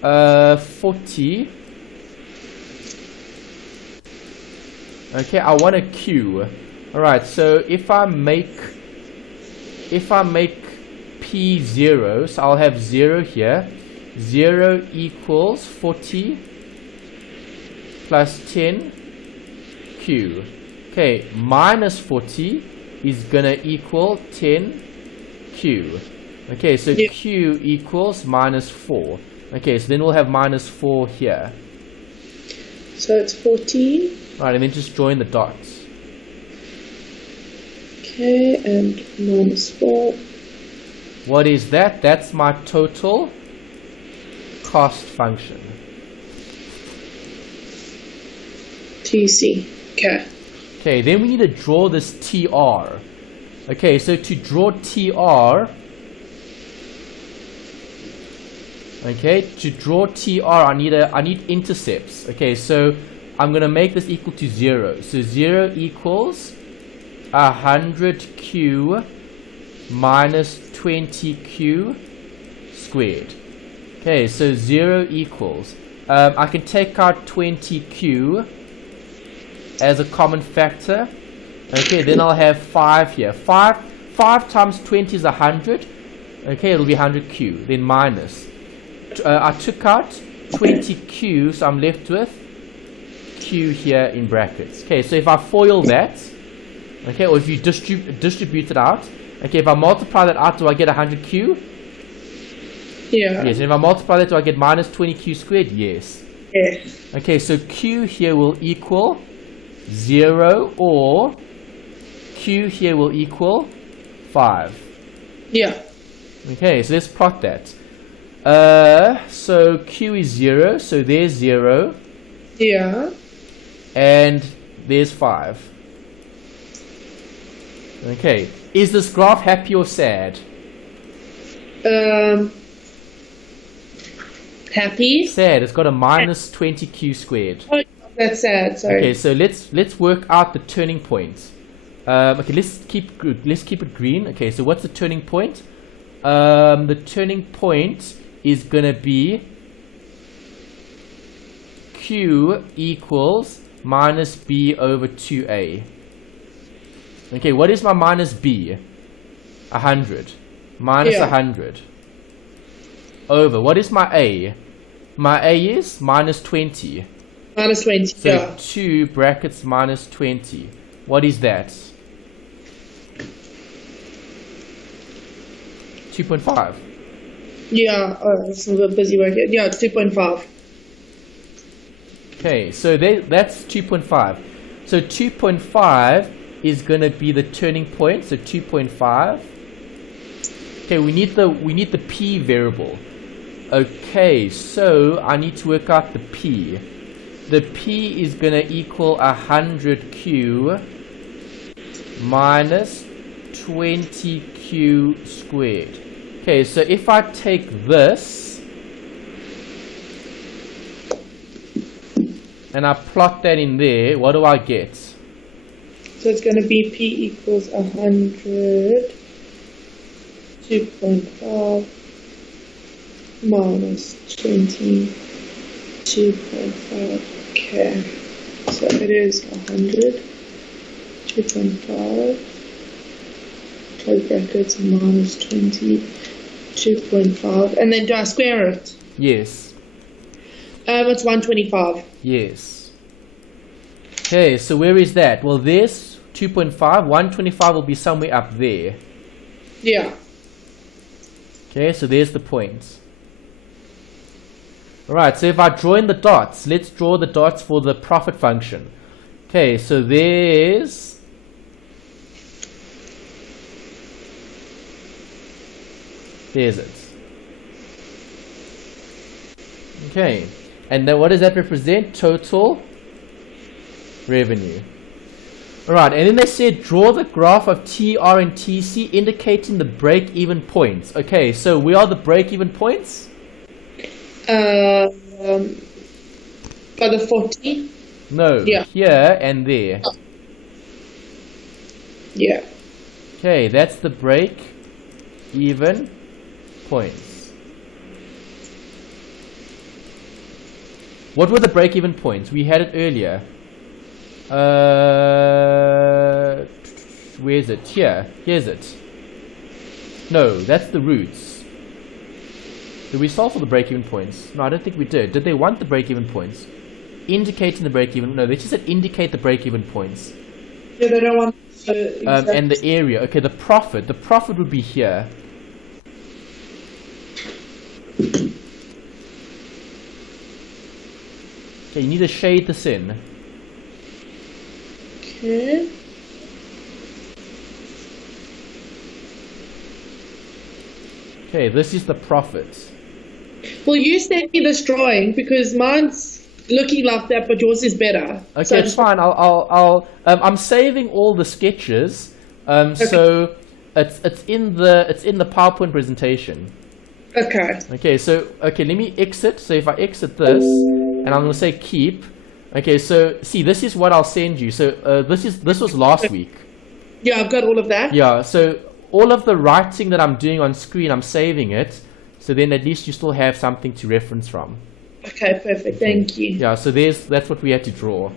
40. Okay, I want a Q. Alright, so if I make P 0, so I'll have 0 here. 0 equals 40 plus 10 Q. Okay, minus 40 is gonna equal 10 Q. Okay, so Q equals minus 4. Okay, so then we'll have minus 4 here. So it's 40. Alright, and then just join the dots. Okay, and minus 4. What is that? That's my total cost function. TC. Okay. Okay, then we need to draw this TR. Okay, so to draw TR, I need intercepts. Okay, so I'm gonna make this equal to 0. So 0 equals 100Q minus 20Q squared. Okay, so 0 equals, I can take out 20Q as a common factor. Okay, then I'll have 5 here. 5 times 20 is 100. Okay, it'll be 100Q. Then minus. I took out 20Q, so I'm left with Q here in brackets. Okay, so if I FOIL that, okay, or if you distribute it out, okay, if I multiply that out, do I get 100Q? Yeah. Yes, and if I multiply that, do I get minus 20Q squared? Yes. Yes. Okay, so Q here will equal 0, or Q here will equal 5. Yeah. Okay, so let's plot that. So Q is 0, so there's 0. Yeah. And there's 5. Okay, is this graph happy or sad? Happy. Sad. It's got a minus 20Q squared. Oh, that's sad. Sorry. Okay, so let's work out the turning point. Okay, let's keep it green. Okay, so what's the turning point? The turning point is gonna be Q equals minus B over 2A. Okay, what is my minus B? 100. Minus 100. Over, what is my A? My A is minus 20. Minus 20, So yeah. 2 brackets minus 20. What is that? 2.5. Yeah, oh, this is a busy work here. Yeah, it's 2.5. Okay, so that's 2.5. So 2.5 is going to be the turning point. So 2.5. Okay, we need the P variable. Okay, so I need to work out the P. The P is going to equal 100Q minus 20Q squared. Okay, so if I take this and I plot that in there, what do I get? So it's going to be P equals 100, 2.5 minus 20, 2.5. Okay, so it is 100, 2.5, close brackets, minus 20, 2.5, and then do I square it? Yes. It's 125. Yes. Okay, so where is that? Well, there's 2.5. 125 will be somewhere up there. Yeah. Okay, so there's the point. Alright, so if I draw in the dots, let's draw the dots for the profit function. Okay, so there's it. Okay, and then what does that represent? Total revenue. Alright, and then they said draw the graph of TR and TC indicating the break-even points. Okay, so where are the break-even points? By the 40? No, yeah. Here and there. Yeah. Okay, that's the break-even points. What were the break-even points? We had it earlier. Where is it? Here. Here's it. No, that's the roots. Did we solve for the break-even points? No, I don't think we did. Did they want the break-even points? Indicating the break-even... No, they just said indicate the break-even points. Yeah, they don't want... And the area. Okay, the profit. The profit would be here. Okay, you need to shade this in. Okay. Okay, this is the profit. Well, you sent me this drawing because mine's looking like that, but yours is better. Okay, so it's fine. I'm saving all the sketches. So it's in the PowerPoint presentation. Okay. Okay, so let me exit. So if I exit this, and I'm gonna say keep. Okay, so see, this is what I'll send you. So this was last week. Yeah, I've got all of that. Yeah, so all of the writing that I'm doing on screen, I'm saving it. So then at least you still have something to reference from. Okay, perfect. Thank you. Yeah, so that's what we had to draw.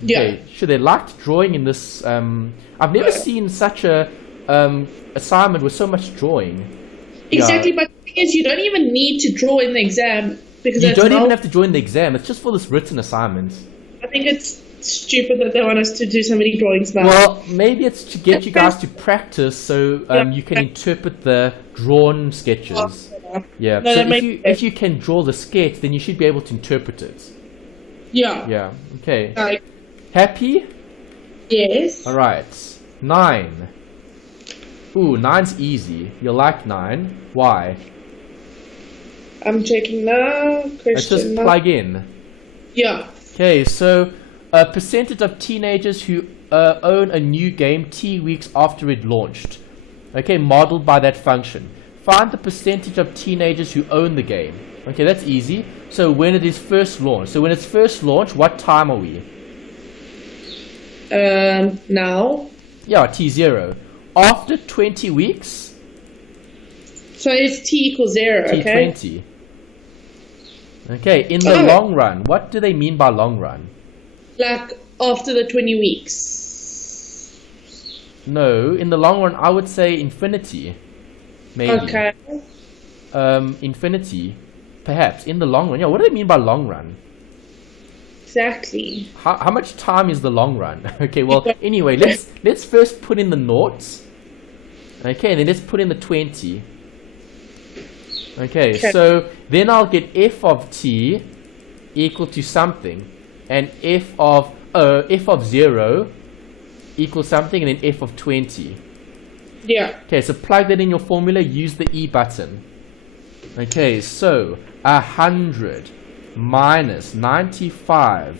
Yeah. Okay, sure, they liked drawing in this. I've never seen such a assignment with so much drawing. Exactly, but the thing is, you don't even need to draw in the exam because you don't even have to draw in the exam. It's just for this written assignment. I think it's stupid that they want us to do so many drawings now. Well, maybe it's to get you guys to practice so you can interpret the drawn sketches. Yeah. No, so if you can draw the sketch, then you should be able to interpret it. Yeah. Yeah. Okay. Happy? Yes. All right. 9. Ooh, 9's easy. You like 9. Why? I'm checking now. Let's just plug in. Yeah. Okay, so a percentage of teenagers who own a new game T weeks after it launched. Okay, modeled by that function. Find the percentage of teenagers who own the game. Okay, that's easy. So when it is first launched. So when it's first launched, what time are we? Now. Yeah, T0. After 20 weeks. So it's T equals 0, okay? T20. Okay, in the long run. What do they mean by long run? Like after the 20 weeks. No, in the long run, I would say infinity. Maybe. Okay. Infinity. Perhaps. In the long run. Yeah, what do they mean by long run? Exactly. How much time is the long run? Okay, well, anyway, let's first put in the noughts. Okay, and then let's put in the 20. Okay, so then I'll get f of t equal to something, and f of 0 equals something, and then f of 20. Yeah. Okay, so plug that in your formula, use the E button. Okay, so 100 minus 95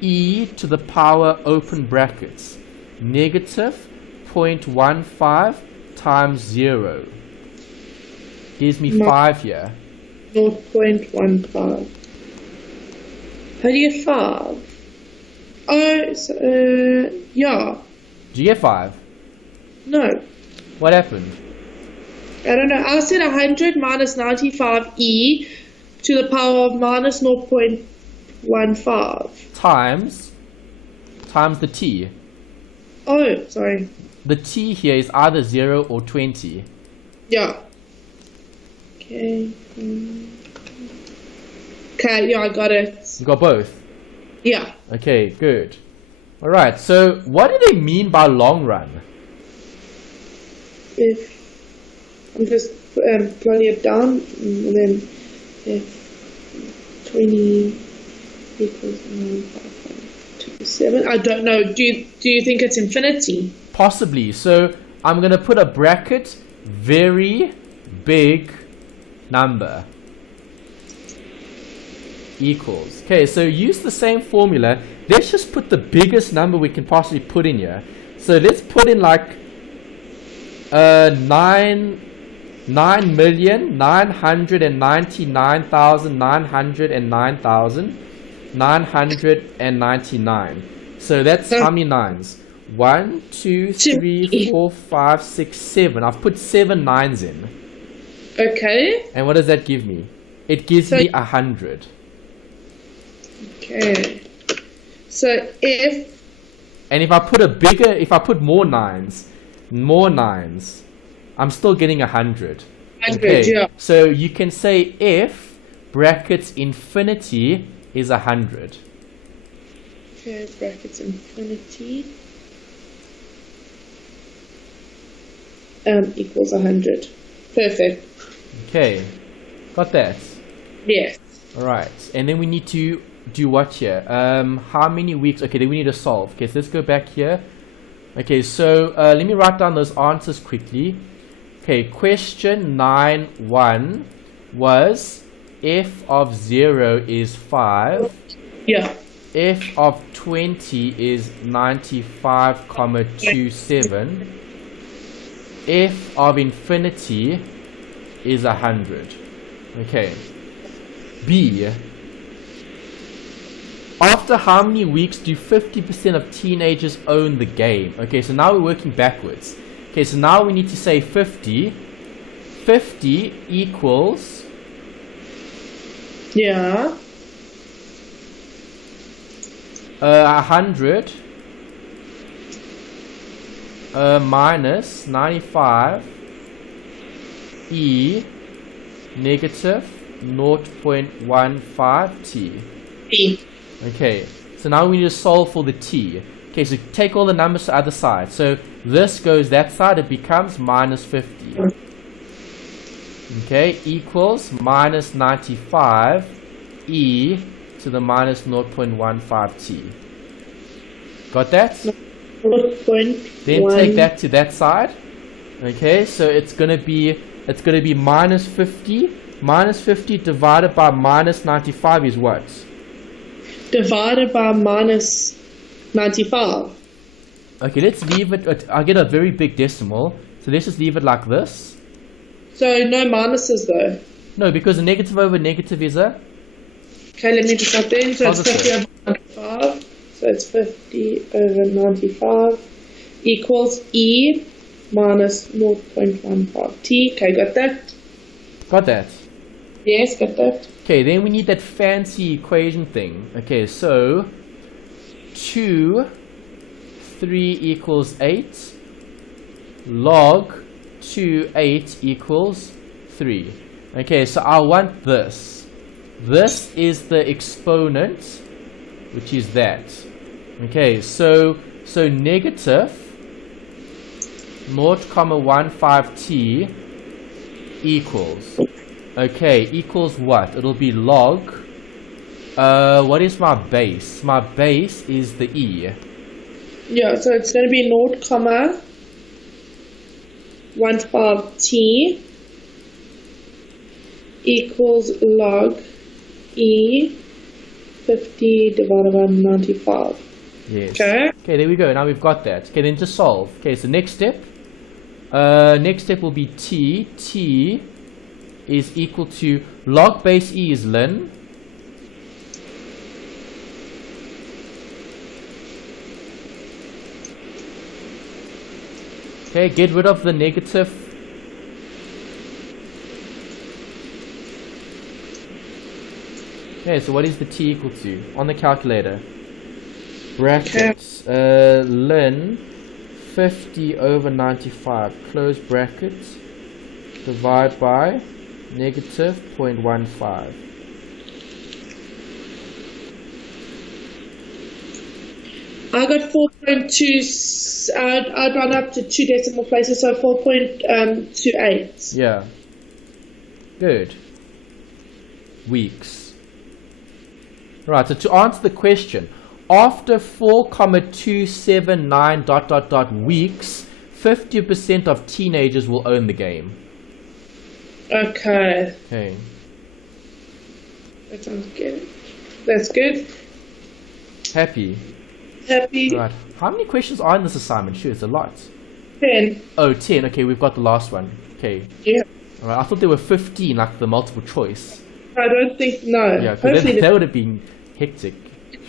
e to the power open brackets negative 0.15 times 0 gives me 5 here. 0.15. How do you get 5? Oh, so, yeah. Do you get 5? No. What happened? I don't know. I said 100 minus 95e to the power of minus 0.15. Times the t. Oh, sorry. The t here is either 0 or 20. Yeah. Okay. Okay, yeah, I got it. You got both? Yeah. Okay, good. Alright, so what do they mean by long run? If I'm just plotting it down, and then if 20 equals 9.527. I don't know. Do you think it's infinity? Possibly. So I'm going to put a bracket, very big number equals. Okay, so use the same formula. Let's just put the biggest number we can possibly put in here. So let's put in like 9,999,909,999. So that's how many nines? 1, 2, 3, 4, 5, 6, 7. I've put 7 nines in. Okay. And what does that give me? It gives me 100. Okay. So if And if I put more nines, I'm still getting 100. 100, yeah. So you can say if brackets infinity is 100. Okay, brackets infinity equals 100. Perfect. Okay, got that? Yes. Alright, and then we need to do what here? How many weeks? Okay, then we need to solve. Okay, so let's go back here. Okay, so let me write down those answers quickly. Okay, question 9.1 was f of 0 is 5. Yeah. F of 20 is 95,27. F of infinity is 100. Okay. B. After how many weeks do 50% of teenagers own the game? Okay, so now we're working backwards. Okay, so now we need to say 50. 50 equals... Yeah. 100 minus 95 e negative 0.15 t. B. Okay, so now we need to solve for the t. Okay, so take all the numbers to the other side. So this goes that side, it becomes minus 50. Okay, equals minus 95 e to the minus 0.15 t. Got that? 0.1. Then take that to that side. Okay, so it's gonna be minus 50. Minus 50 divided by minus 95 is what? Divided by minus 95. Okay, let's leave it. I get a very big decimal, so let's just leave it like this. So no minuses though. No, because a negative over negative is a... Okay, let me just write that in. So Positive. it's 50 over 95. So it's 50 over 95 equals E minus 0.15 T. Okay, got that? Got that? Yes, got that. Okay, then we need that fancy equation thing. Okay, so 2, 3 equals 8. Log 2, 8 equals 3. Okay, so I want this. This is the exponent, which is that. Okay, so negative 0.15t equals. Okay, equals what? It'll be log. What is my base? My base is the e. Yeah, so it's going to be 0.15t equals log e 50 divided by 95. Yes. Okay. Okay, there we go. Now we've got that. Okay, then to solve. Okay, so next step. Next step will be t. T is equal to log base e is ln. Okay, get rid of the negative. Okay, so what is the t equal to on the calculator? Brackets, ln 50 over 95, close brackets, divide by negative 0.15. I got 4.2. I'd run up to 2 decimal places, so 4.28. Yeah. Good. Weeks. Right, so to answer the question, after 4,279 weeks, 50% of teenagers will own the game. Okay. Okay. That sounds good. That's good. Happy. Happy. Right. How many questions are in this assignment? Sure, it's a lot. 10. Oh, 10. Okay, we've got the last one. Okay. Yeah. Alright, I thought there were 15, like the multiple choice. I don't think, no. Yeah, because Hopefully that would have been hectic.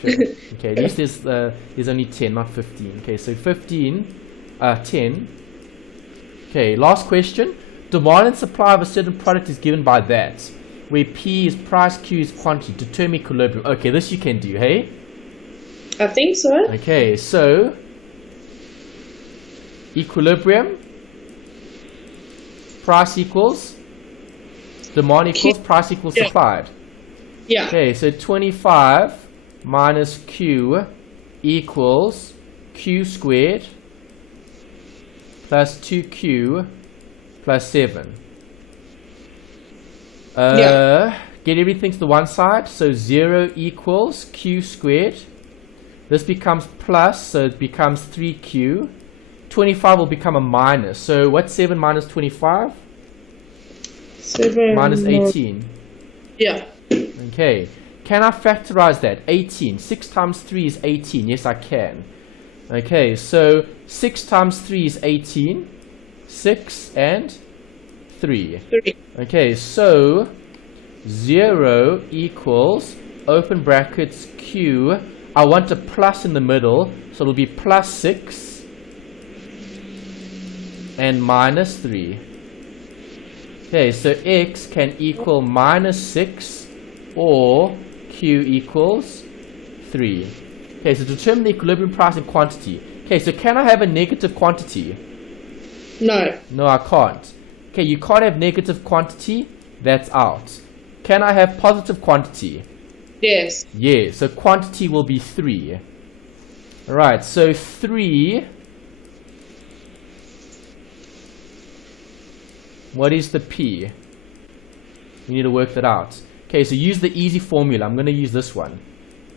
Sure. Okay, at least there's only 10, not 15. Okay, so 10. Okay, last question. Demand and supply of a certain product is given by that, where P is price, Q is quantity. Determine equilibrium. Okay, this you can do, hey? I think so. Okay, so equilibrium, price equals, demand equals, price equals supplied. Yeah. Okay, so 25 minus Q equals Q squared plus 2Q plus 7. Get everything to the one side, so 0 equals Q squared. This becomes plus, so it becomes 3Q. 25 will become a minus. So what's 7 minus 25? 7 minus 18. Yeah. Okay. Can I factorize that? 18. 6 times 3 is 18. Yes, I can. Okay, so 6 times 3 is 18. 6 and 3. 3. Okay, so 0 equals, open brackets, Q. I want a plus in the middle, so it'll be plus 6 and minus 3. Okay, so X can equal minus 6 or Q equals 3. Okay, so determine the equilibrium price and quantity. Okay, so can I have a negative quantity? No. No, I can't. Okay, you can't have negative quantity. That's out. Can I have positive quantity? Yes. Yeah, so quantity will be 3. Alright, so 3. What is the P? We need to work that out. Okay, so use the easy formula. I'm going to use this one.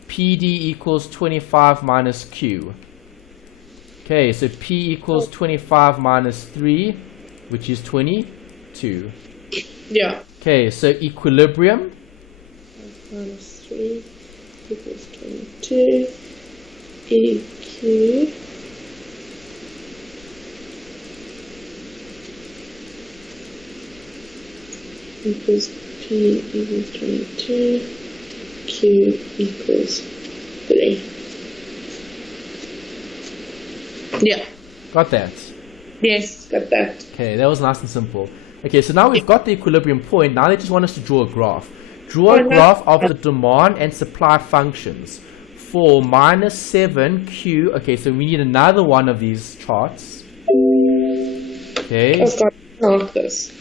PD equals 25 minus Q. Okay, so P equals 25 minus 3, which is 22. Yeah. Okay, so equilibrium. Minus 3 equals 22. EQ equals P equals 22. Q equals 3. Yeah. Got that? Yes, got that. Okay, that was nice and simple. Okay, so now we've got the equilibrium point. Now they just want us to draw a graph. Draw a graph of the demand and supply functions for minus 7Q. Okay, so we need another one of these charts. Okay. I've got to mark this.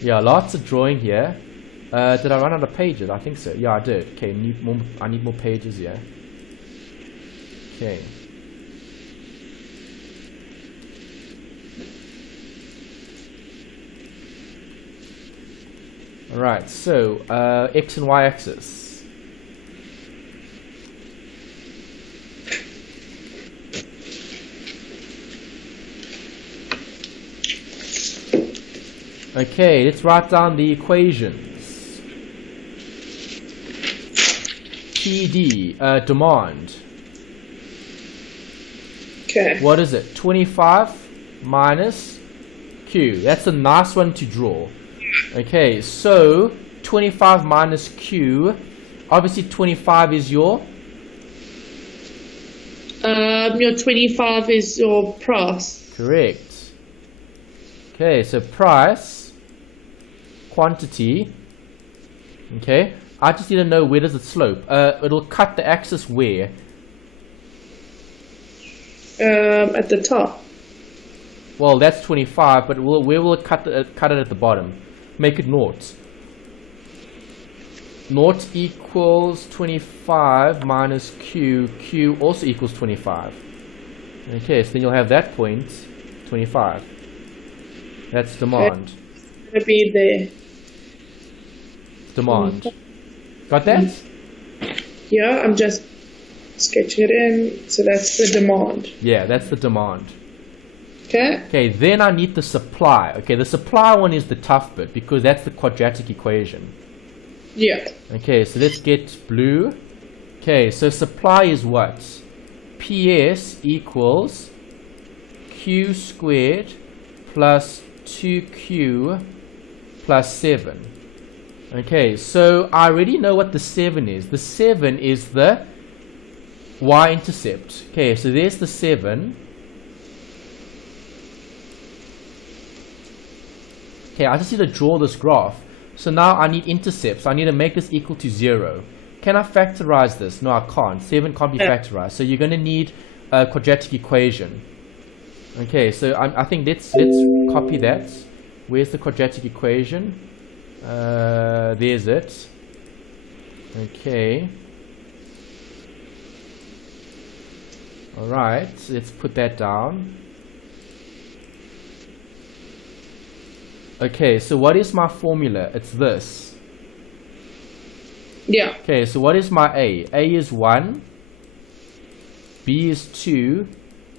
Yeah, lots of drawing here. Did I run out of pages? I think so. Yeah, I did. Okay, I need more pages here. Okay. Alright, so X and Y axis. Okay, let's write down the equations. PD, demand. Okay. What is it? 25 minus Q. That's a nice one to draw. Okay, so 25 minus Q. Obviously 25 is your? Your 25 is your price. Correct. Okay, so price, quantity. Okay, I just need to know where does it slope. It'll cut the axis where? At the top. Well, that's 25, but where will it cut it at the bottom? Make it naught. Naught equals 25 minus Q. Q also equals 25. Okay, so then you'll have that point, 25. That's demand. It's going to be there. Demand. Got that? Yeah, I'm just sketching it in. So that's the demand. Yeah, that's the demand. Okay. Okay, then I need the supply. Okay, the supply one is the tough bit because that's the quadratic equation. Yeah. Okay, so let's get blue. Okay, so supply is what? PS equals Q squared plus 2Q plus 7. Okay, so I already know what the 7 is. The 7 is the y-intercept. Okay, so there's the 7. Okay, I just need to draw this graph. So now I need intercepts. I need to make this equal to 0. Can I factorize this? No, I can't. 7 can't be factorized. So you're going to need a quadratic equation. Okay, so I think let's copy that. Where's the quadratic equation? There's it. Okay. Alright, let's put that down. Okay, so what is my formula? It's this. Yeah. Okay, so what is my A? A is 1, B is 2,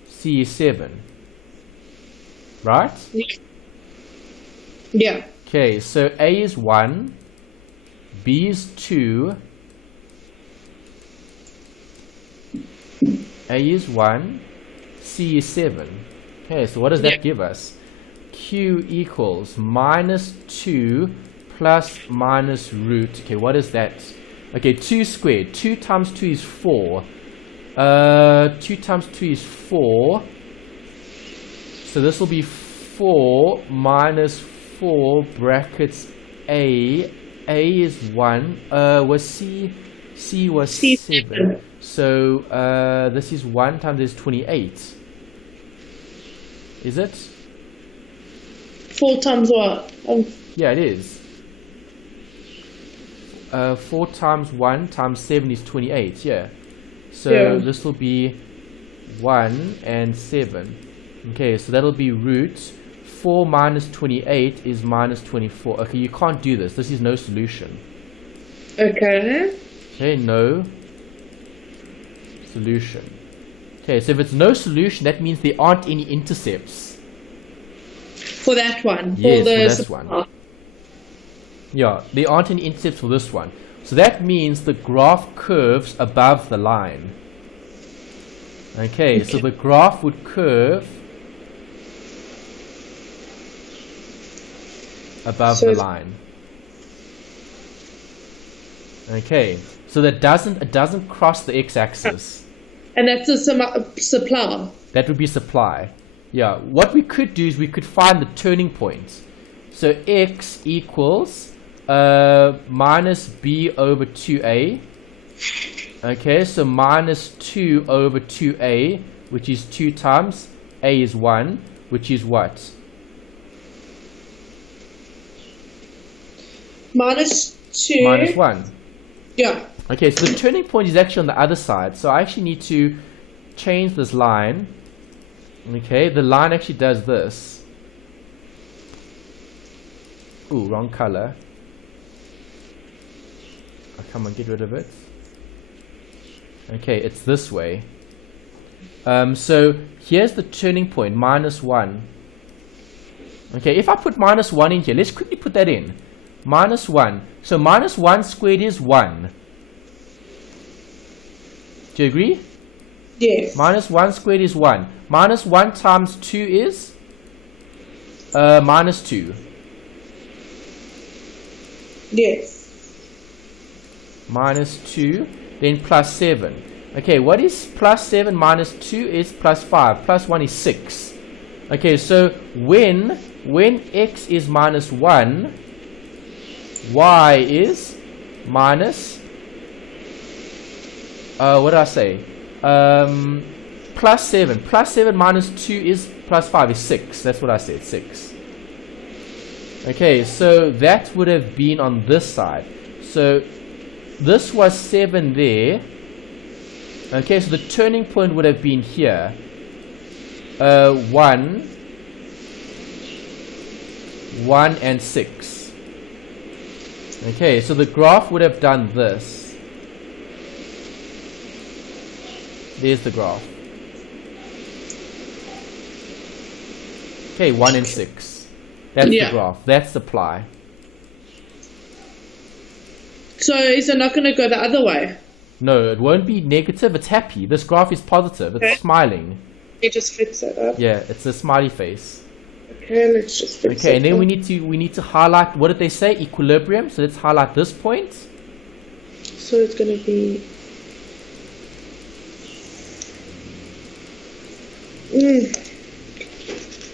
C is 7. Right? Yeah. Okay, so A is 1, B is 2, A is 1, C is 7. Okay, so what does that give us? Q equals -2 plus minus root. Okay, what is that? Okay, 2 squared. 2 times 2 is 4. 2 times 2 is 4. So this will be 4 minus 4 brackets A. A is 1. Was C? C was 7. So this is 1 times this is 28. Is it? 4 times what? Yeah, it is. 4 times 1 times 7 is 28. Yeah. So this will be 1 and 7. Okay, so that'll be root 4 minus 28 is minus 24. Okay, you can't do this. This is no solution. Okay. Okay, no solution. Okay, so if it's no solution, that means there aren't any intercepts. For that one. Yes, for this one. Yeah, there aren't any intercepts for this one. So that means the graph curves above the line. Okay, so the graph would curve above the line. Okay, so that it doesn't cross the x-axis. And that's a supply. That would be supply. Yeah, what we could do is we could find the turning point. So x equals minus b over 2a. Okay, so minus 2 over 2a, which is 2 times a is 1, which is what? Minus 2. Minus 1. Yeah. Okay, so the turning point is actually on the other side. So I actually need to change this line. Okay, the line actually does this. Ooh, wrong color. Oh, come on, get rid of it. Okay, it's this way. So here's the turning point, minus 1. Okay, if I put minus 1 in here, let's quickly put that in. Minus 1. So minus 1 squared is 1. Do you agree? Yes. Minus 1 squared is 1. Minus 1 times 2 is minus 2. Yes. Minus 2, then plus 7. Okay, what is plus 7 minus 2 is plus 5. Plus 1 is 6. Okay, so when x is minus 1, y is minus, what did I say? Plus 7. Plus 7 minus 2 is plus 5 is 6. That's what I said, 6. Okay, so that would have been on this side. So this was 7 there. Okay, so the turning point would have been here. 1 and 6. Okay, so the graph would have done this. There's the graph. Okay, 1 and 6. That's the graph. That's supply. So is it not going to go the other way? No, it won't be negative. It's happy. This graph is positive. It's smiling. You just fix it up. Yeah, it's a smiley face. Okay, let's just fix it. Okay, and then we need to highlight, what did they say? Equilibrium. So let's highlight this point. So it's going to be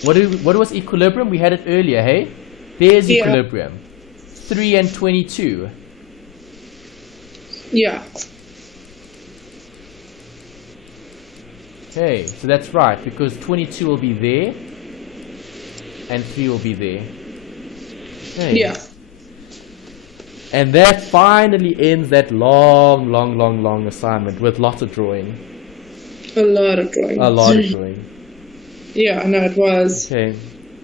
What was equilibrium? We had it earlier, hey? There's equilibrium. 3 and 22. Yeah. Okay, so that's right, because 22 will be there, and 3 will be there. Okay. Yeah. And that finally ends that long assignment with lots of drawing. A lot of drawing. A lot of drawing. Yeah, I know it was. Okay.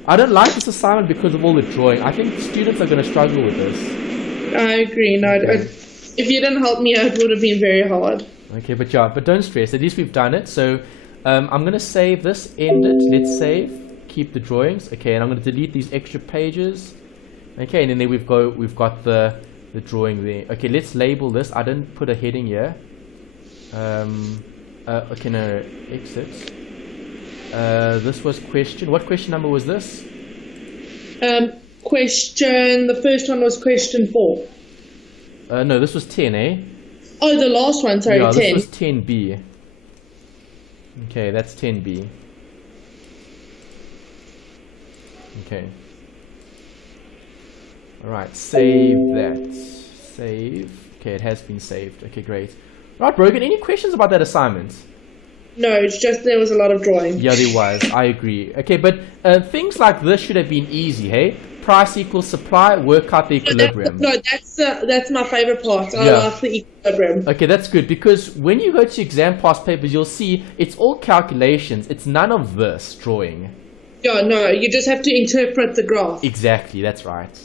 I don't like this assignment because of all the drawing. I think students are going to struggle with this. I agree. No, Okay. if you didn't help me out, it would have been very hard. Okay, but don't stress. At least we've done it. So I'm going to save this, end it. Let's save. Keep the drawings. Okay, and I'm going to delete these extra pages. Okay, and then there we've got the drawing there. Okay, let's label this. I didn't put a heading here. Okay, no, exit. This was question. What question number was this? The first one was question 4. No, this was 10, eh? Oh, the last one, sorry, Yeah, 10. this was 10B. Okay, that's 10B. Okay. Alright, save that. Save. Okay, it has been saved. Okay, great. Right, Brogan, any questions about that assignment? No, it's just there was a lot of drawing. Yeah, there was. I agree. Okay, but things like this should have been easy, hey? Price equals supply, work out the equilibrium. That's my favorite part. I Yeah. like the equilibrium. Okay, that's good, because when you go to exam past papers, you'll see it's all calculations. It's none of this drawing. Yeah, no, you just have to interpret the graph. Exactly, that's right.